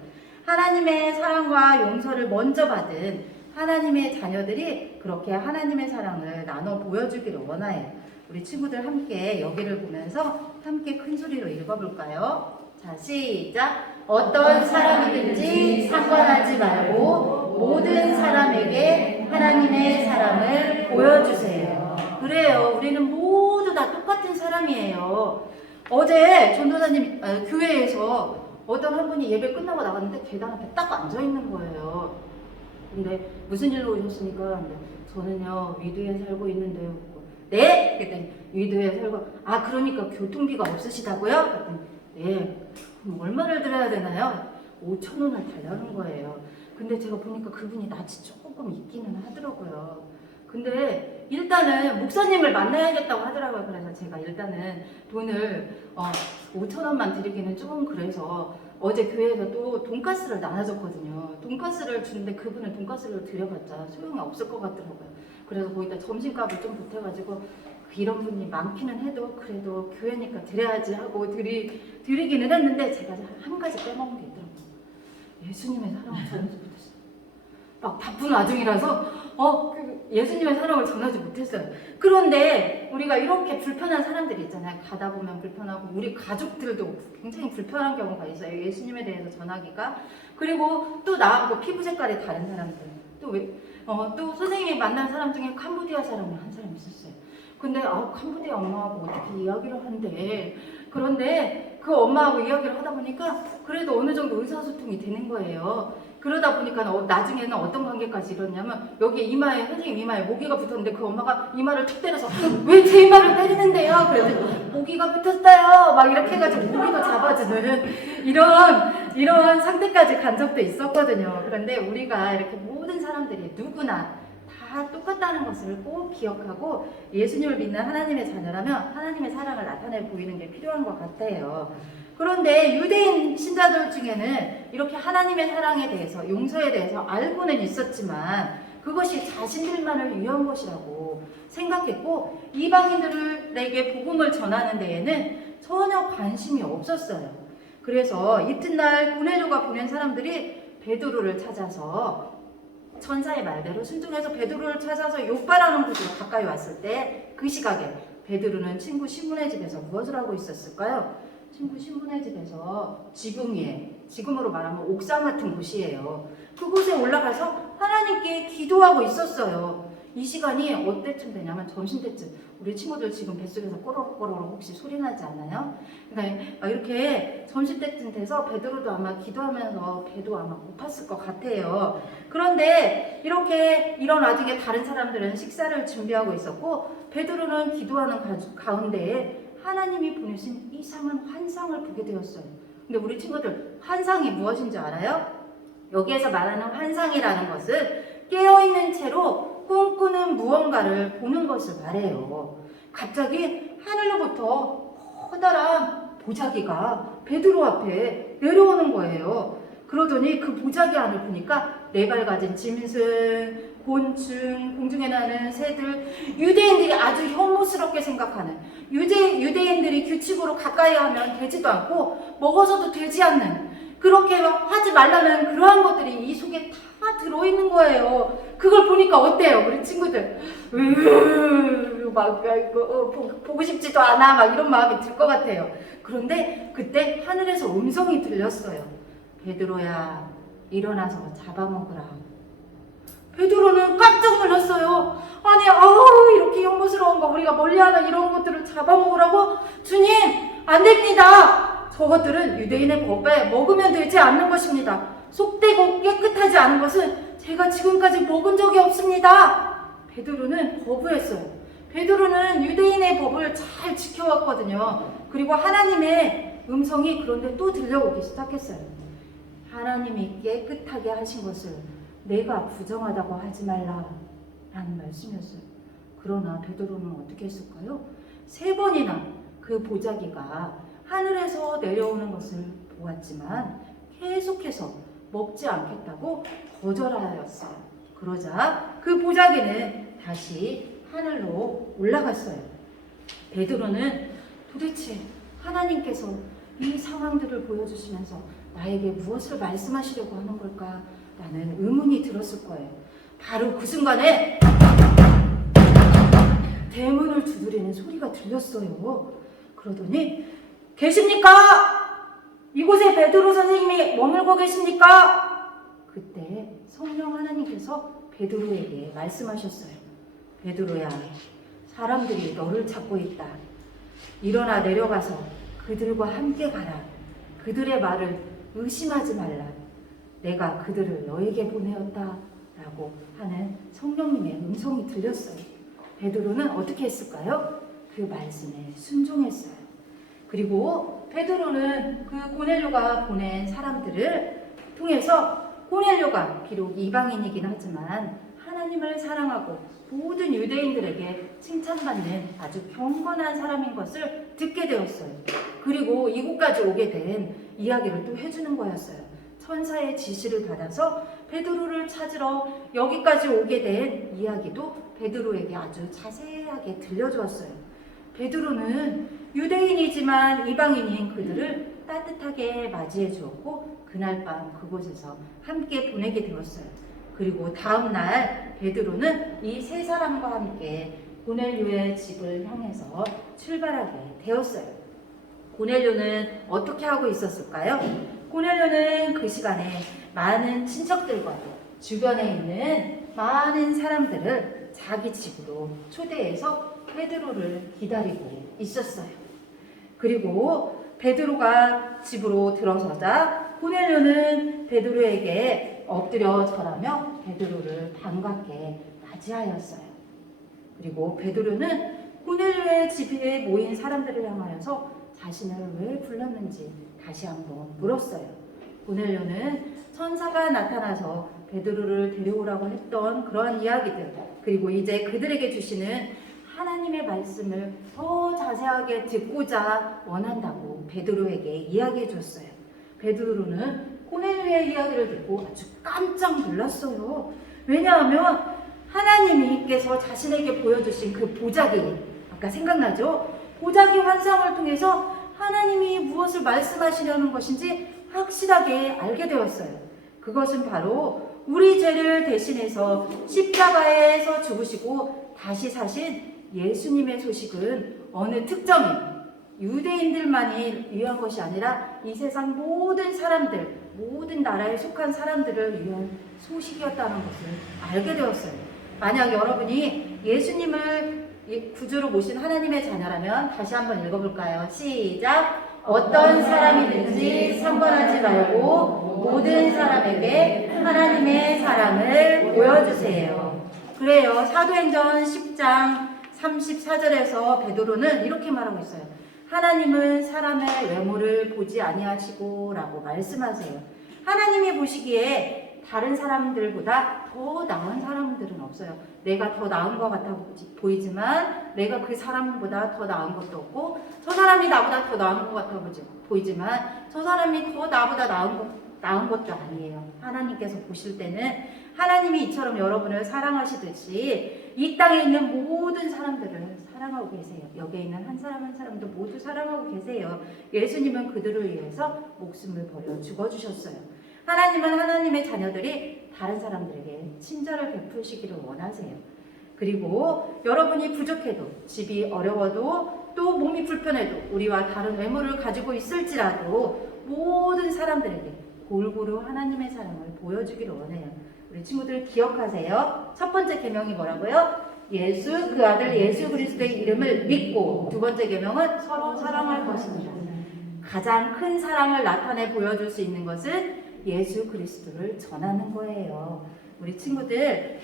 하나님의 사랑과 용서를 먼저 받은 하나님의 자녀들이 그렇게 하나님의 사랑을 나눠 보여주기를 원해요. 우리 친구들 함께 여기를 보면서 함께 큰 소리로 읽어볼까요? 자, 시작! 어떤 사람이든지 상관하지 말고 모든 사람에게 하나님의 사랑을 보여주세요. 그래요. 우리는 모두 다 똑같은 사람이에요. 어제 전도사님 교회에서 어떤 한 분이 예배 끝나고 나갔는데 계단 앞에 딱 앉아 있는 거예요. 근데 무슨 일로 오셨습니까? 근데 저는요 위드에 살고 있는데요. 네? 그랬더니 위드에 살고 그러니까 교통비가 없으시다고요? 그랬더니 네. 그럼 얼마를 드려야 되나요? 5,000원을 달라는 거예요. 근데 제가 보니까 그분이 낯이 조금 있기는 하더라고요. 근데 일단은 목사님을 만나야겠다고 하더라고요. 그래서 제가 일단은 돈을 5,000원만 드리기는 좀 그래서 어제 교회에서 또 돈가스를 나눠줬거든요. 돈가스를 주는데 그분은 돈가스를 드려봤자 소용이 없을 것 같더라고요. 그래서 거기다 점심값을 좀 보태가지고 이런 분이 많기는 해도 그래도 교회니까 드려야지 하고 드리기는 했는데 제가 한 가지 빼먹은 게 있더라고요. 예수님의 사랑을 전하지 못했어요. 막 바쁜 와중이라서 예수님의 사랑을 전하지 못했어요. 그런데 우리가 이렇게 불편한 사람들이 있잖아요. 가다 보면 불편하고 우리 가족들도 굉장히 불편한 경우가 있어요. 예수님에 대해서 전하기가. 그리고 또 나하고 피부 색깔이 다른 사람들. 또 선생님이 만난 사람 중에 캄보디아 사람이 한 사람 있었어요. 근데 캄보디아 엄마하고 어떻게 이야기를 한대. 그런데 그 엄마하고 이야기를 하다 보니까 그래도 어느 정도 의사소통이 되는 거예요. 그러다 보니까 나중에는 어떤 관계까지 이뤘냐면 여기 이마에 선생님 이마에 모기가 붙었는데 그 엄마가 이마를 툭 때려서 왜 제 이마를 때리는데요? 그랬더니 모기가 붙었어요. 막 이렇게 해가지고 모기도 잡아주는 이런 상태까지 간 적도 있었거든요. 그런데 우리가 이렇게 모든 사람들이 누구나 다 똑같다는 것을 꼭 기억하고 예수님을 믿는 하나님의 자녀라면 하나님의 사랑을 나타내 보이는 게 필요한 것 같아요. 그런데 유대인 신자들 중에는 이렇게 하나님의 사랑에 대해서 용서에 대해서 알고는 있었지만 그것이 자신들만을 위한 것이라고 생각했고 이방인들에게 복음을 전하는 데에는 전혀 관심이 없었어요. 그래서 이튿날 고넬료가 보낸 사람들이 베드로를 찾아서 천사의 말대로 순종해서 베드로를 찾아서 요바라는 곳으로 가까이 왔을 때 그 시각에 베드로는 친구 시몬의 집에서 무엇을 하고 있었을까요? 친구 시몬의 집에서 지붕 위에, 지금으로 말하면 옥상 같은 곳이에요. 그곳에 올라가서 하나님께 기도하고 있었어요. 이 시간이 어때쯤 되냐면 점심때쯤. 우리 친구들 지금 뱃속에서 꼬로록꼬로록 혹시 소리 나지 않나요? 그러니까 이렇게 점심때쯤 돼서 베드로도 아마 기도하면서 배도 아마 고팠을 것 같아요. 그런데 이런 와중에 다른 사람들은 식사를 준비하고 있었고 베드로는 기도하는 가운데에 하나님이 보내신 이상한 환상을 보게 되었어요. 근데 우리 친구들 환상이 무엇인지 알아요? 여기에서 말하는 환상이라는 것은 깨어있는 채로 꿈꾸는 무언가를 보는 것을 말해요. 갑자기 하늘로부터 커다란 보자기가 베드로 앞에 내려오는 거예요. 그러더니 그 보자기 안을 보니까 4발 가진 짐승, 곤충, 공중에 나는 새들, 유대인들이 아주 혐오스럽게 생각하는 유대인들이 규칙으로 가까이 하면 되지도 않고 먹어서도 되지 않는 그렇게 하지 말라는 그러한 것들이 이 속에 다 들어있는 거예요. 그걸 보니까 어때요? 우리 친구들 막 보고 싶지도 않아 막 이런 마음이 들 것 같아요. 그런데 그때 하늘에서 음성이 들렸어요. 베드로야 일어나서 잡아먹으라. 베드로는 깜짝 놀랐어요. 아니 이렇게 혐오스러운 거 우리가 멀리하는 이런 것들을 잡아먹으라고? 주님 안 됩니다. 저것들은 유대인의 법에 먹으면 되지 않는 것입니다. 속되고 깨끗하지 않은 것은 제가 지금까지 먹은 적이 없습니다. 베드로는 거부했어요. 베드로는 유대인의 법을 잘 지켜왔거든요. 그리고 하나님의 음성이 그런데 또 들려오기 시작했어요. 하나님이 깨끗하게 하신 것을 내가 부정하다고 하지 말라 라는 말씀이었어요. 그러나 베드로는 어떻게 했을까요? 3번이나 그 보자기가 하늘에서 내려오는 것을 보았지만 계속해서 먹지 않겠다고 거절하였어요. 그러자 그 보자기는 다시 하늘로 올라갔어요. 베드로는 도대체 하나님께서 이 상황들을 보여주시면서 나에게 무엇을 말씀하시려고 하는 걸까? 라는 의문이 들었을 거예요. 바로 그 순간에 대문을 두드리는 소리가 들렸어요. 그러더니 계십니까? 이곳에 베드로 선생님이 머물고 계십니까? 그때 성령 하나님께서 베드로에게 말씀하셨어요. 베드로야, 사람들이 너를 찾고 있다. 일어나 내려가서 그들과 함께 가라. 그들의 말을 의심하지 말라. 내가 그들을 너에게 보내었다. 라고 하는 성령님의 음성이 들렸어요. 베드로는 어떻게 했을까요? 그 말씀에 순종했어요. 그리고 베드로는 그 고넬료가 보낸 사람들을 통해서 고넬료가 비록 이방인이긴 하지만 하나님을 사랑하고 모든 유대인들에게 칭찬받는 아주 경건한 사람인 것을 듣게 되었어요. 그리고 이곳까지 오게 된 이야기를 또 해주는 거였어요. 천사의 지시를 받아서 베드로를 찾으러 여기까지 오게 된 이야기도 베드로에게 아주 자세하게 들려주었어요. 베드로는 유대인이지만 이방인인 그들을 따뜻하게 맞이해 주었고 그날 밤 그곳에서 함께 보내게 되었어요. 그리고 다음 날 베드로는 이 세 사람과 함께 고넬료의 집을 향해서 출발하게 되었어요. 고넬료는 어떻게 하고 있었을까요? 고넬료는 그 시간에 많은 친척들과 주변에 있는 많은 사람들을 자기 집으로 초대해서 베드로를 기다리고 있었어요. 그리고 베드로가 집으로 들어서자 고넬료는 베드로에게 엎드려 절하며 베드로를 반갑게 맞이하였어요. 그리고 베드로는 고넬료의 집에 모인 사람들을 향하여서 자신을 왜 불렀는지 다시 한번 물었어요. 고넬료는 천사가 나타나서 베드로를 데려오라고 했던 그런 이야기들, 그리고 이제 그들에게 주시는 하나님의 말씀을 더 자세하게 듣고자 원한다고 베드로에게 이야기해 줬어요. 베드로는 고넬료의 이야기를 듣고 아주 깜짝 놀랐어요. 왜냐하면 하나님께서 자신에게 보여주신 그 보자기, 아까 생각나죠? 보자기 환상을 통해서 하나님이 무엇을 말씀하시려는 것인지 확실하게 알게 되었어요. 그것은 바로 우리 죄를 대신해서 십자가에서 죽으시고 다시 사신 예수님의 소식은 어느 특정인 유대인들만이 위한 것이 아니라 이 세상 모든 사람들, 모든 나라에 속한 사람들을 위한 소식이었다는 것을 알게 되었어요. 만약 여러분이 예수님을 구주로 모신 하나님의 자녀라면 다시 한번 읽어볼까요? 시작! 어떤 사람이든지 상관하지 말고 모든 사람에게 하나님의 사랑을 보여주세요. 그래요. 사도행전 10장 34절에서 베드로는 이렇게 말하고 있어요. 하나님은 사람의 외모를 보지 아니하시고 라고 말씀하세요. 하나님이 보시기에 다른 사람들보다 더 나은 사람들은 없어요. 내가 더 나은 것 같아 보이지만 내가 그 사람보다 더 나은 것도 없고, 저 사람이 나보다 더 나은 것 같아 보이지만 저 사람이 더 나보다 나은 것도 아니에요. 하나님께서 보실 때는 하나님이 이처럼 여러분을 사랑하시듯이 이 땅에 있는 모든 사람들을 사랑하고 계세요. 여기에 있는 한 사람 한 사람도 모두 사랑하고 계세요. 예수님은 그들을 위해서 목숨을 버려 죽어주셨어요. 하나님은 하나님의 자녀들이 다른 사람들에게 친절을 베푸시기를 원하세요. 그리고 여러분이 부족해도, 집이 어려워도, 또 몸이 불편해도, 우리와 다른 외모를 가지고 있을지라도 모든 사람들에게 골고루 하나님의 사랑을 보여주기를 원해요. 우리 친구들 기억하세요. 첫 번째 계명이 뭐라고요? 예수, 그 아들 예수 그리스도의 이름을 믿고, 두 번째 계명은 서로 사랑할 것입니다. 가장 큰 사랑을 나타내 보여줄 수 있는 것은 예수 그리스도를 전하는 거예요. 우리 친구들,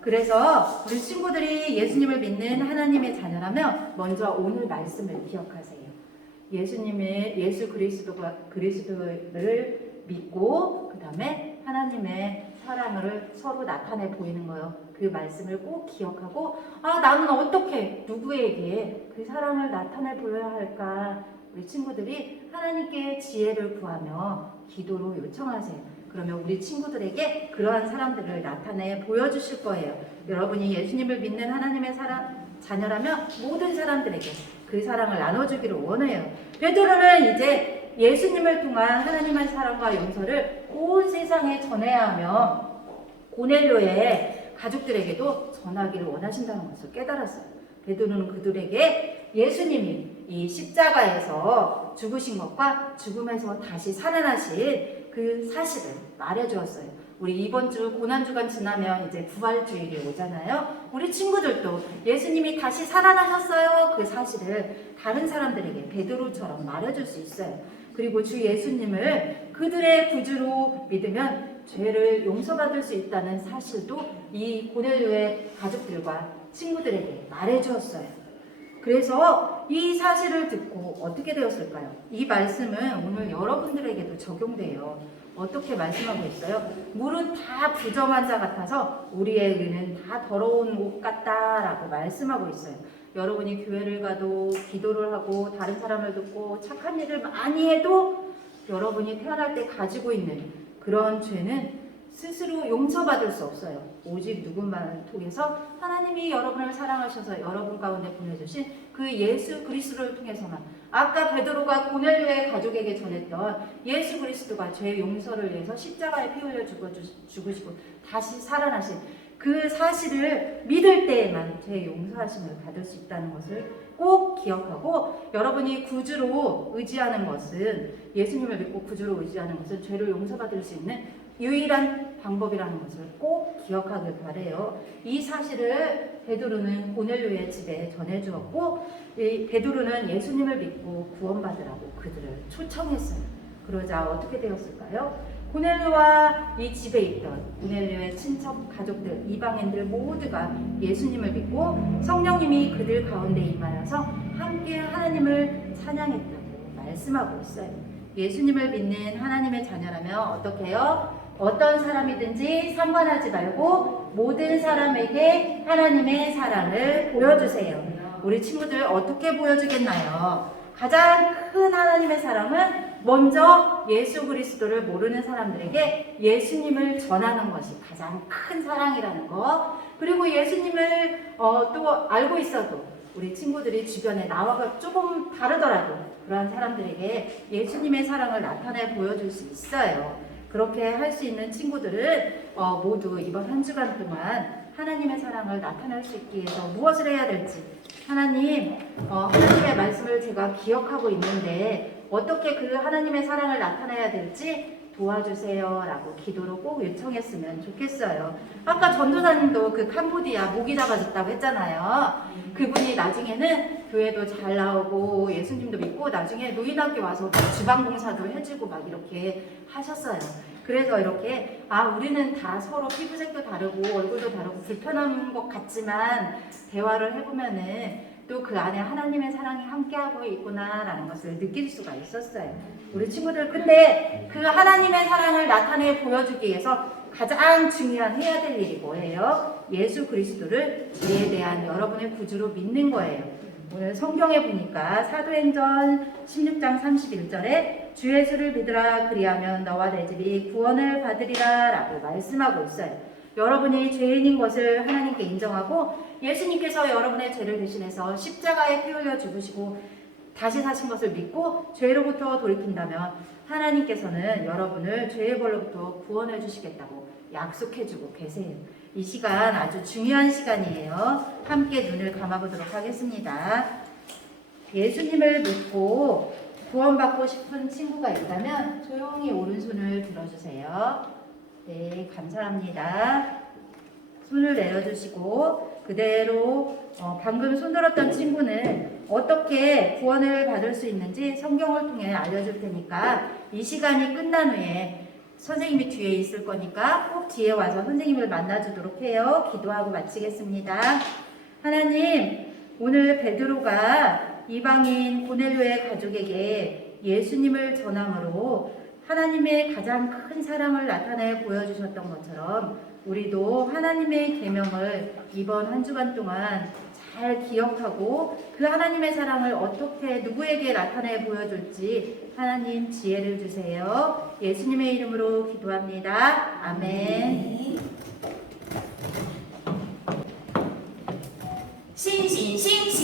그래서 우리 친구들이 예수님을 믿는 하나님의 자녀라면 먼저 오늘 말씀을 기억하세요. 예수 그리스도를 믿고 그 다음에 하나님의 사랑을 서로 나타내 보이는 거예요. 그 말씀을 꼭 기억하고, 나는 어떻게 누구에게 그 사랑을 나타내 보여야 할까? 우리 친구들이 하나님께 지혜를 구하며 기도로 요청하세요. 그러면 우리 친구들에게 그러한 사람들을 나타내 보여주실 거예요. 여러분이 예수님을 믿는 하나님의 자녀라면 모든 사람들에게 그 사랑을 나눠주기를 원해요. 베드로는 이제 예수님을 통한 하나님의 사랑과 용서를 온 세상에 전해야 하며 고넬료의 가족들에게도 전하기를 원하신다는 것을 깨달았어요. 베드로는 그들에게 예수님이 이 십자가에서 죽으신 것과 죽음에서 다시 살아나신 그 사실을 말해주었어요. 우리 이번 주 고난주간 지나면 이제 부활주일이 오잖아요. 우리 친구들도 예수님이 다시 살아나셨어요. 그 사실을 다른 사람들에게 베드로처럼 말해줄 수 있어요. 그리고 주 예수님을 그들의 구주로 믿으면 죄를 용서받을 수 있다는 사실도 이 고넬료의 가족들과 친구들에게 말해주었어요. 그래서 이 사실을 듣고 어떻게 되었을까요? 이 말씀은 오늘 여러분들에게도 적용돼요. 어떻게 말씀하고 있어요? 물은 다 부정한 자 같아서 우리의 의는 다 더러운 옷 같다라고 말씀하고 있어요. 여러분이 교회를 가도 기도를 하고 다른 사람을 듣고 착한 일을 많이 해도 여러분이 태어날 때 가지고 있는 그런 죄는 스스로 용서받을 수 없어요. 오직 누군가를 통해서 하나님이 여러분을 사랑하셔서 여러분 가운데 보내주신 그 예수 그리스도를 통해서만, 아까 베드로가 고넬료의 가족에게 전했던 예수 그리스도가 죄 용서를 위해서 십자가에 피 흘려 죽으시고 다시 살아나신 그 사실을 믿을 때에만 죄 용서하심을 받을 수 있다는 것을 꼭 기억하고, 여러분이 구주로 의지하는 것은, 예수님을 믿고 구주로 의지하는 것은 죄를 용서받을 수 있는 유일한 방법이라는 것을 꼭 기억하길 바래요. 이 사실을 베드로는 고넬료의 집에 전해주었고, 이 베드로는 예수님을 믿고 구원받으라고 그들을 초청했어요. 그러자 어떻게 되었을까요? 고넬료와 이 집에 있던 고넬료의 친척 가족들, 이방인들 모두가 예수님을 믿고 성령님이 그들 가운데 임하여서 함께 하나님을 찬양했다고 말씀하고 있어요. 예수님을 믿는 하나님의 자녀라면 어떻게 해요? 어떤 사람이든지 상관하지 말고 모든 사람에게 하나님의 사랑을 보여주세요. 우리 친구들 어떻게 보여주겠나요? 가장 큰 하나님의 사랑은 먼저 예수 그리스도를 모르는 사람들에게 예수님을 전하는 것이 가장 큰 사랑이라는 거. 그리고 예수님을 또 알고 있어도 우리 친구들이 주변에 나와 조금 다르더라도 그러한 사람들에게 예수님의 사랑을 나타내 보여줄 수 있어요. 그렇게 할 수 있는 친구들은 모두 이번 한 주간 동안 하나님의 사랑을 나타낼 수 있기 위해서 무엇을 해야 될지, 하나님의 말씀을 제가 기억하고 있는데 어떻게 그 하나님의 사랑을 나타내야 될지 도와주세요 라고 기도로 꼭 요청했으면 좋겠어요. 아까 전도사님도 그 캄보디아 모기 잡아줬다고 했잖아요. 그분이 나중에는 교회도 잘 나오고 예수님도 믿고 나중에 노인학교 와서 주방봉사도 해주고 막 이렇게 하셨어요. 그래서 이렇게 우리는 다 서로 피부색도 다르고 얼굴도 다르고 불편한 것 같지만 대화를 해보면은 또 그 안에 하나님의 사랑이 함께하고 있구나라는 것을 느낄 수가 있었어요. 우리 친구들, 근데 그 하나님의 사랑을 나타내 보여주기 위해서 가장 중요한 해야 될 일이 뭐예요? 예수 그리스도를 죄에 대한 여러분의 구주로 믿는 거예요. 오늘 성경에 보니까 사도행전 16장 31절에 주 예수를 믿으라, 그리하면 너와 내 집이 구원을 받으리라 라고 말씀하고 있어요. 여러분이 죄인인 것을 하나님께 인정하고 예수님께서 여러분의 죄를 대신해서 십자가에 피 흘려 죽으시고 다시 사신 것을 믿고 죄로부터 돌이킨다면 하나님께서는 여러분을 죄의 벌로부터 구원해 주시겠다고 약속해주고 계세요. 이 시간 아주 중요한 시간이에요. 함께 눈을 감아보도록 하겠습니다. 예수님을 믿고 구원받고 싶은 친구가 있다면 조용히 오른손을 들어주세요. 네, 감사합니다. 손을 내려주시고 그대로 방금 손들었던 친구는 어떻게 구원을 받을 수 있는지 성경을 통해 알려줄 테니까 이 시간이 끝난 후에 선생님이 뒤에 있을 거니까 꼭 뒤에 와서 선생님을 만나주도록 해요. 기도하고 마치겠습니다. 하나님, 오늘 베드로가 이방인 고넬료의 가족에게 예수님을 전함으로 하나님의 가장 큰 사랑을 나타내 보여주셨던 것처럼 우리도 하나님의 계명을 이번 한 주간 동안 잘 기억하고 그 하나님의 사랑을 어떻게 누구에게 나타내 보여줄지 하나님 지혜를 주세요. 예수님의 이름으로 기도합니다. 아멘.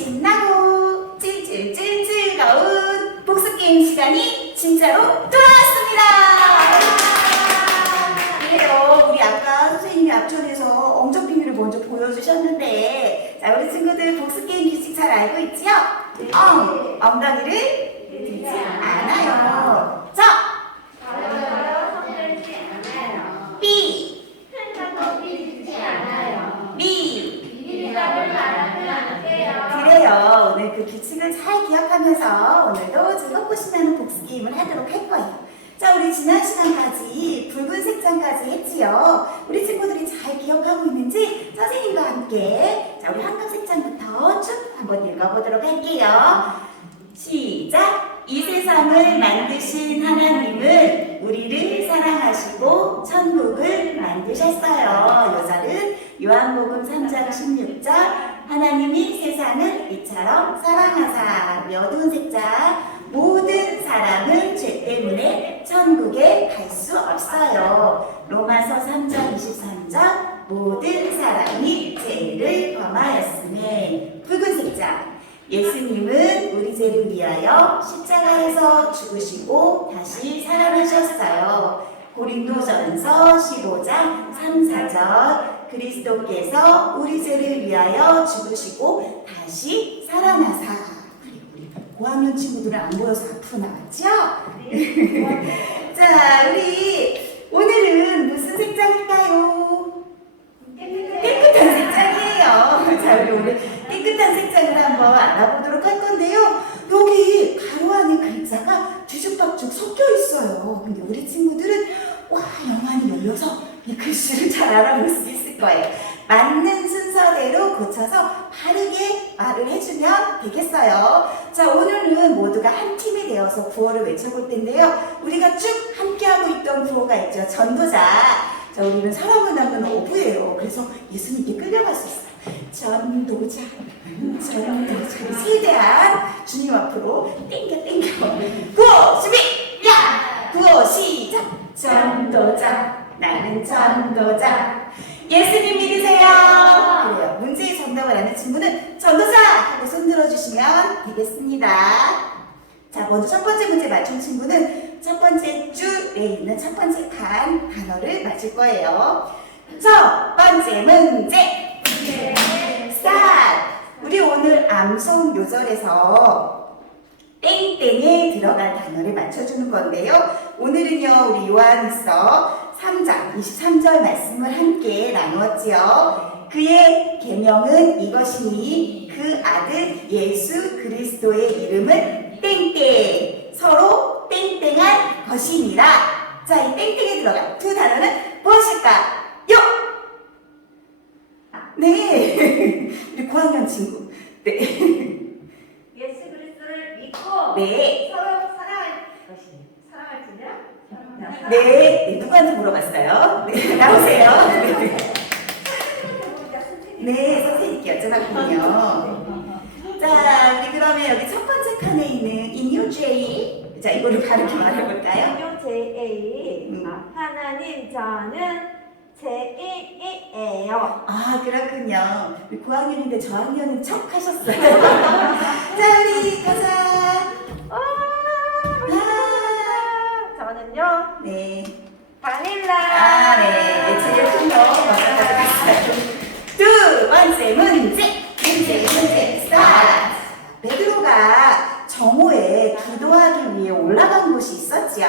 신나고 찔찔찔 즐거운 복습게임 시간이 진짜로 돌아왔습니다. 그래요, 우리 아까 선생님이 앞전에서 엉쩍 비밀을 먼저 보여주셨는데, 자, 우리 친구들 복습게임 알고 있지요? 엉덩이를 들지 않아요. 저, 삐, 미. 그래요. 오늘 그 규칙을 잘 기억하면서 오늘도 즐겁고 신나는 복습 게임을 하도록 할 거예요. 자, 우리 지난 시간까지 붉은 색장까지 했지요. 우리 친구들이 잘 기억하고 있는지 선생님과 함께 자, 우리 황금 색장부터 쭉 한번 읽어보도록 할게요. 시작! 이 세상을 만드신 하나님은 우리를 사랑하시고 천국을 만드셨어요. 요절은 요한복음 3장 16절 하나님이 세상을 이처럼 사랑하사. 어두운 색장 모든 사람은 죄 때문에 천국에 갈 수 없어요. 로마서 3장 23절 모든 사람이 죄를 범하였음에. 붉은 색장 예수님은 우리 죄를 위하여 십자가에서 죽으시고 다시 살아나셨어요. 고린도전서 15장 3, 4절 그리스도께서 우리 죄를 위하여 죽으시고 다시 살아나사. 우리 고학년 친구들은 안 보여서 앞으로 나왔죠? 자, 우리 오늘은 무슨 색장일까요? 깨끗한 색장이에요. 자, 우리 오늘 깨끗한 색장을 한번 알아보도록 할 건데요. 여기 가로 안에 글자가 뒤죽박죽 섞여 있어요. 근데 우리 친구들은 와, 영안이 열려서 이 글씨를 잘 알아볼 수 있을 거예요. 맞는 순서대로 고쳐서 바르게 말을 해주면 되겠어요. 자, 오늘은 모두가 한 팀이 되어서 구호를 외쳐볼 텐데요. 우리가 쭉 함께하고 있던 구호가 있죠. 전도자. 자, 우리는 사랑을 나누는 어부예요. 그래서 예수님께 끌려갈 수 있어요. 전도자, 전도자. 세대한 주님 앞으로 땡겨. 구호 준비, 야! 구호 시작. 전도자, 나는 전도자. 예수님 믿으세요. 그래요. 문제의 정답을 아는 친구는 전도자 하고 손 들어주시면 되겠습니다. 자, 먼저 첫 번째 문제 맞춘 친구는 첫 번째 줄에 있는 첫 번째 단어를 맞힐 거예요. 첫 번째 문제. 스타트. 우리 오늘 암송 요절에서 땡땡에 들어간 단어를 맞춰주는 건데요. 오늘은요, 우리 요한일서 3장 23절 말씀을 함께 나누었지요. 그의 계명은 이것이니 그 아들 예수 그리스도의 이름은 땡땡, 서로 땡땡한 것이니라. 자, 이 땡땡에 들어간 두 단어는 무엇일까요? 네, 우리 9학년 친구. 네. 예수 그리스도를 믿고 네. 서로 사랑할 것이. 사랑할지냐? 네, 누구한테 물어봤어요? 네, 나오세요. 네, 선생님께 여쭤봤군요. 자, 우리 그러면 여기 첫 번째 칸에 있는 인유제이. 자, 이거를 바르게 말해볼까요? JA. 하나님 저는 제1이에요. 아, 그렇군요. 우리 9학년인데 저학년은 척 하셨어요. 자, 우리 가자. 저는요 네. 바닐라. 아, 네. 제일 큰 거 먼저 가져갔어요. 두 번째 문제. 스타트. 베드로가 정오에 기도하기 위해 올라간 곳이 있었죠.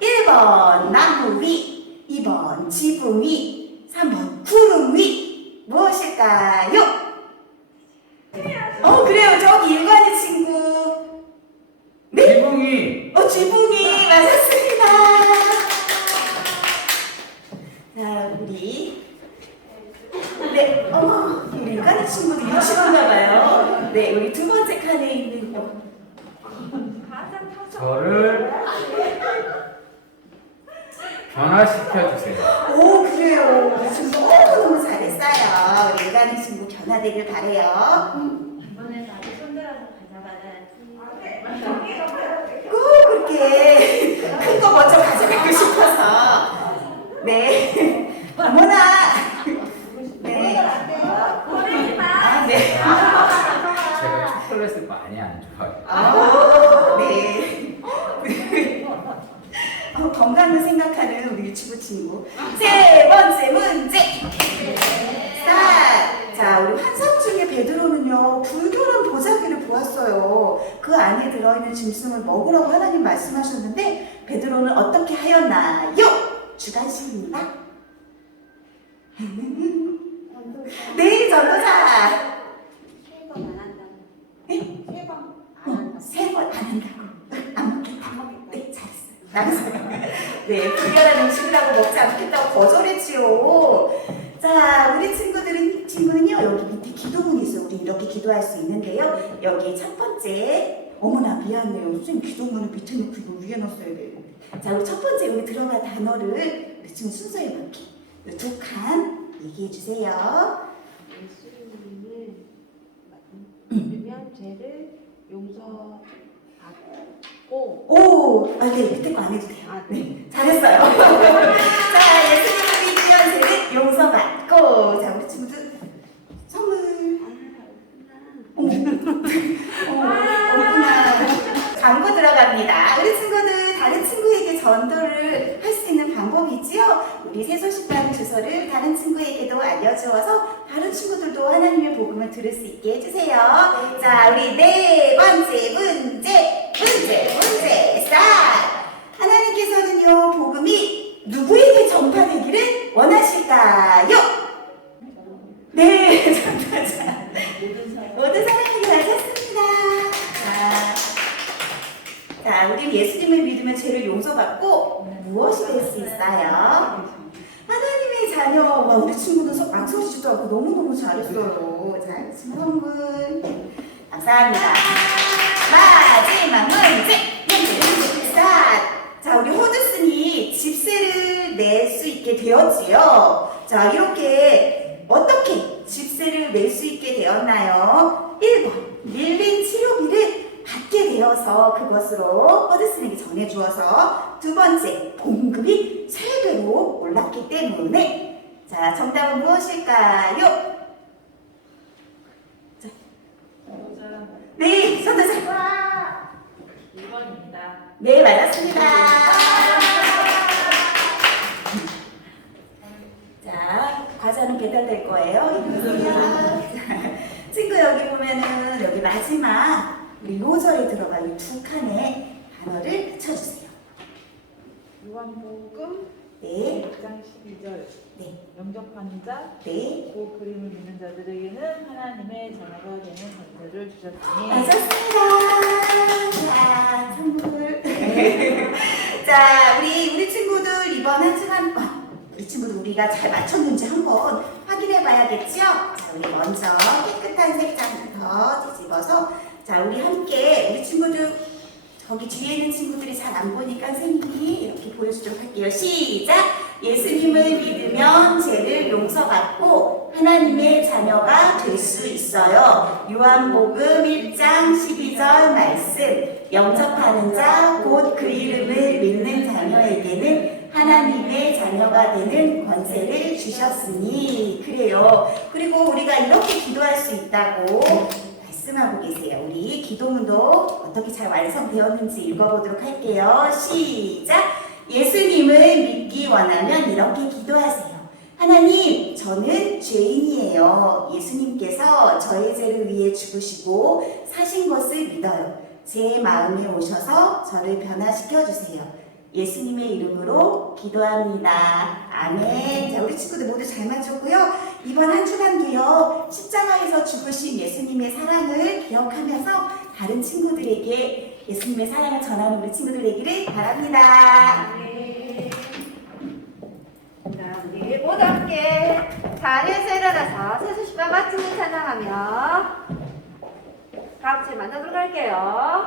1번 나무 위, 2번 지붕 위, 3번 구름 위. 무엇일까요? 그래요. 저기 일관의 친구. 네? 지붕이 지붕이 맞았습니다. 자, 우리 네, 우리 일관의 친구도 유치원가 봐요. 네, 우리 두 번째 칸에 있는 가장 터져. 저를 변화시켜 주세요. 오, 그래요. 우리 친구 너무 잘했어요. 우리 일관의 친구 변화되길 바래요. 이번엔 나도 손들어서 가져가야지. 꼭 그렇게 큰 거 먼저 가져가고 싶어서. 네. 어머나. 네. 버리지 마. 아, 네. 제가 초콜릿을 많이 안 좋아해요. 네. 건강을 생각하는 우리 유치부 친구. 세 번째 문제. 자, 우리 환상 중에 베드로는요, 불교는 보자기 그 안에 들어있는 짐승을 먹으라고 하나님 말씀하셨는데 베드로는 어떻게 하였나요? 주관식입니다. 네, 전도사. 3번 안 한다고. 네? 3번 안 한다고. 안 먹겠다. 네, 잘했어요. 네, 불결한 음식을 하고 먹지 않겠다고 거절했지요. 자, 우리 친구는요, 여기 밑에 기도문이 있어요. 우리 이렇게 기도할 수 있는데요. 여기 첫 번째, 어머나 미안해요. 선생님 기도문을 밑에 놓고 이거 위에 넣었어야 되는데. 자, 우리 첫 번째 여기 들어갈 단어를 우리 지금 순서에 맞게 2칸 얘기해 주세요. 예수님을 믿으면 죄를 용서받고 오, 네, 밑에 거 안 해도 돼요. 네, 잘했어요. 자, 예수님을 믿으면 죄를 용서받고. 자, 우리 친구들 선물. 광고 들어갑니다. 우리 친구들 다른 친구에게 전도를 할 수 있는 방법이 있지요. 우리 세소식당 주소를 다른 친구에게도 알려주어서 다른 친구들도 하나님의 복음을 들을 수 있게 해주세요. 자, 우리 네 번째 문제 스타트. 하나님께서는요, 복음이 누구에게 전파되기를 원하실까요? 네, 전파자. 모든 사람에게 하셨습니다. 자, 우리 예수님을 믿으면 죄를 용서받고 무엇이 될 수 있어요? 하나님의 자녀. 와, 우리 친구는 망설이지도 않고 너무너무 잘했어요. 자, 선물. 감사합니다. 마지막 문제. 자, 우리 호드슨이 집세를 낼 수 있게 되었지요. 자, 이렇게 어떻게 집세를 낼 수 있게 되었나요? 1번, 밀린 치료비를 받게 되어서 그것으로 허드슨에게 전해주어서, 두 번째, 봉급이 3배로 올랐기 때문에. 자, 정답은 무엇일까요? 자. 네, 선도사. 2번입니다. 네, 맞았습니다. 자, 과자는 배달될 거예요. 친구 여기 보면은 여기 마지막 우리 요절에 들어가 이 2칸의 단어를 붙여주세요. 요한복음 네, 1장 12절 네, 영접하는 자, 네. 그 그림을 믿는 자들에게는 하나님의 자녀가 되는 권세를 주셨으니. 맞았습니다. 자, 선물. 자, 우리 친구들 이번 한 시간, 우리 친구들 우리가 잘 맞췄는지 한번 확인해 봐야겠죠? 자, 우리 먼저 깨끗한 색장부터 뒤집어서, 자, 우리 함께 우리 친구들 저기 뒤에 있는 친구들이 잘 안 보니까 선생님이 이렇게 보여주도록 할게요. 시작! 예수님을 믿으면 죄를 용서받고 하나님의 자녀가 될 수 있어요. 요한복음 1장 12절 말씀. 영접하는 자, 곧 그 이름을 믿는 자녀에게는 하나님의 자녀가 되는 권세를 주셨으니. 그래요. 그리고 우리가 이렇게 기도할 수 있다고 말씀하고 계세요. 우리 기도문도 어떻게 잘 완성되었는지 읽어보도록 할게요. 시작! 예수님을 믿기 원하면 이렇게 기도하세요. 하나님, 저는 죄인이에요. 예수님께서 저의 죄를 위해 죽으시고 사신 것을 믿어요. 제 마음에 오셔서 저를 변화시켜 주세요. 예수님의 이름으로 기도합니다. 아멘. 자, 우리 친구들 모두 잘 맞췄고요. 이번 한 주간도요, 십자가에서 죽으신 예수님의 사랑을 기억하면서 다른 친구들에게 예수님의 사랑을 전하는 우리 친구들 되기를 바랍니다. 네. 자, 우리 모두 함께 자리에서 일어나서 세수시간 마침을 찬양하며 같이 만나도록 할게요.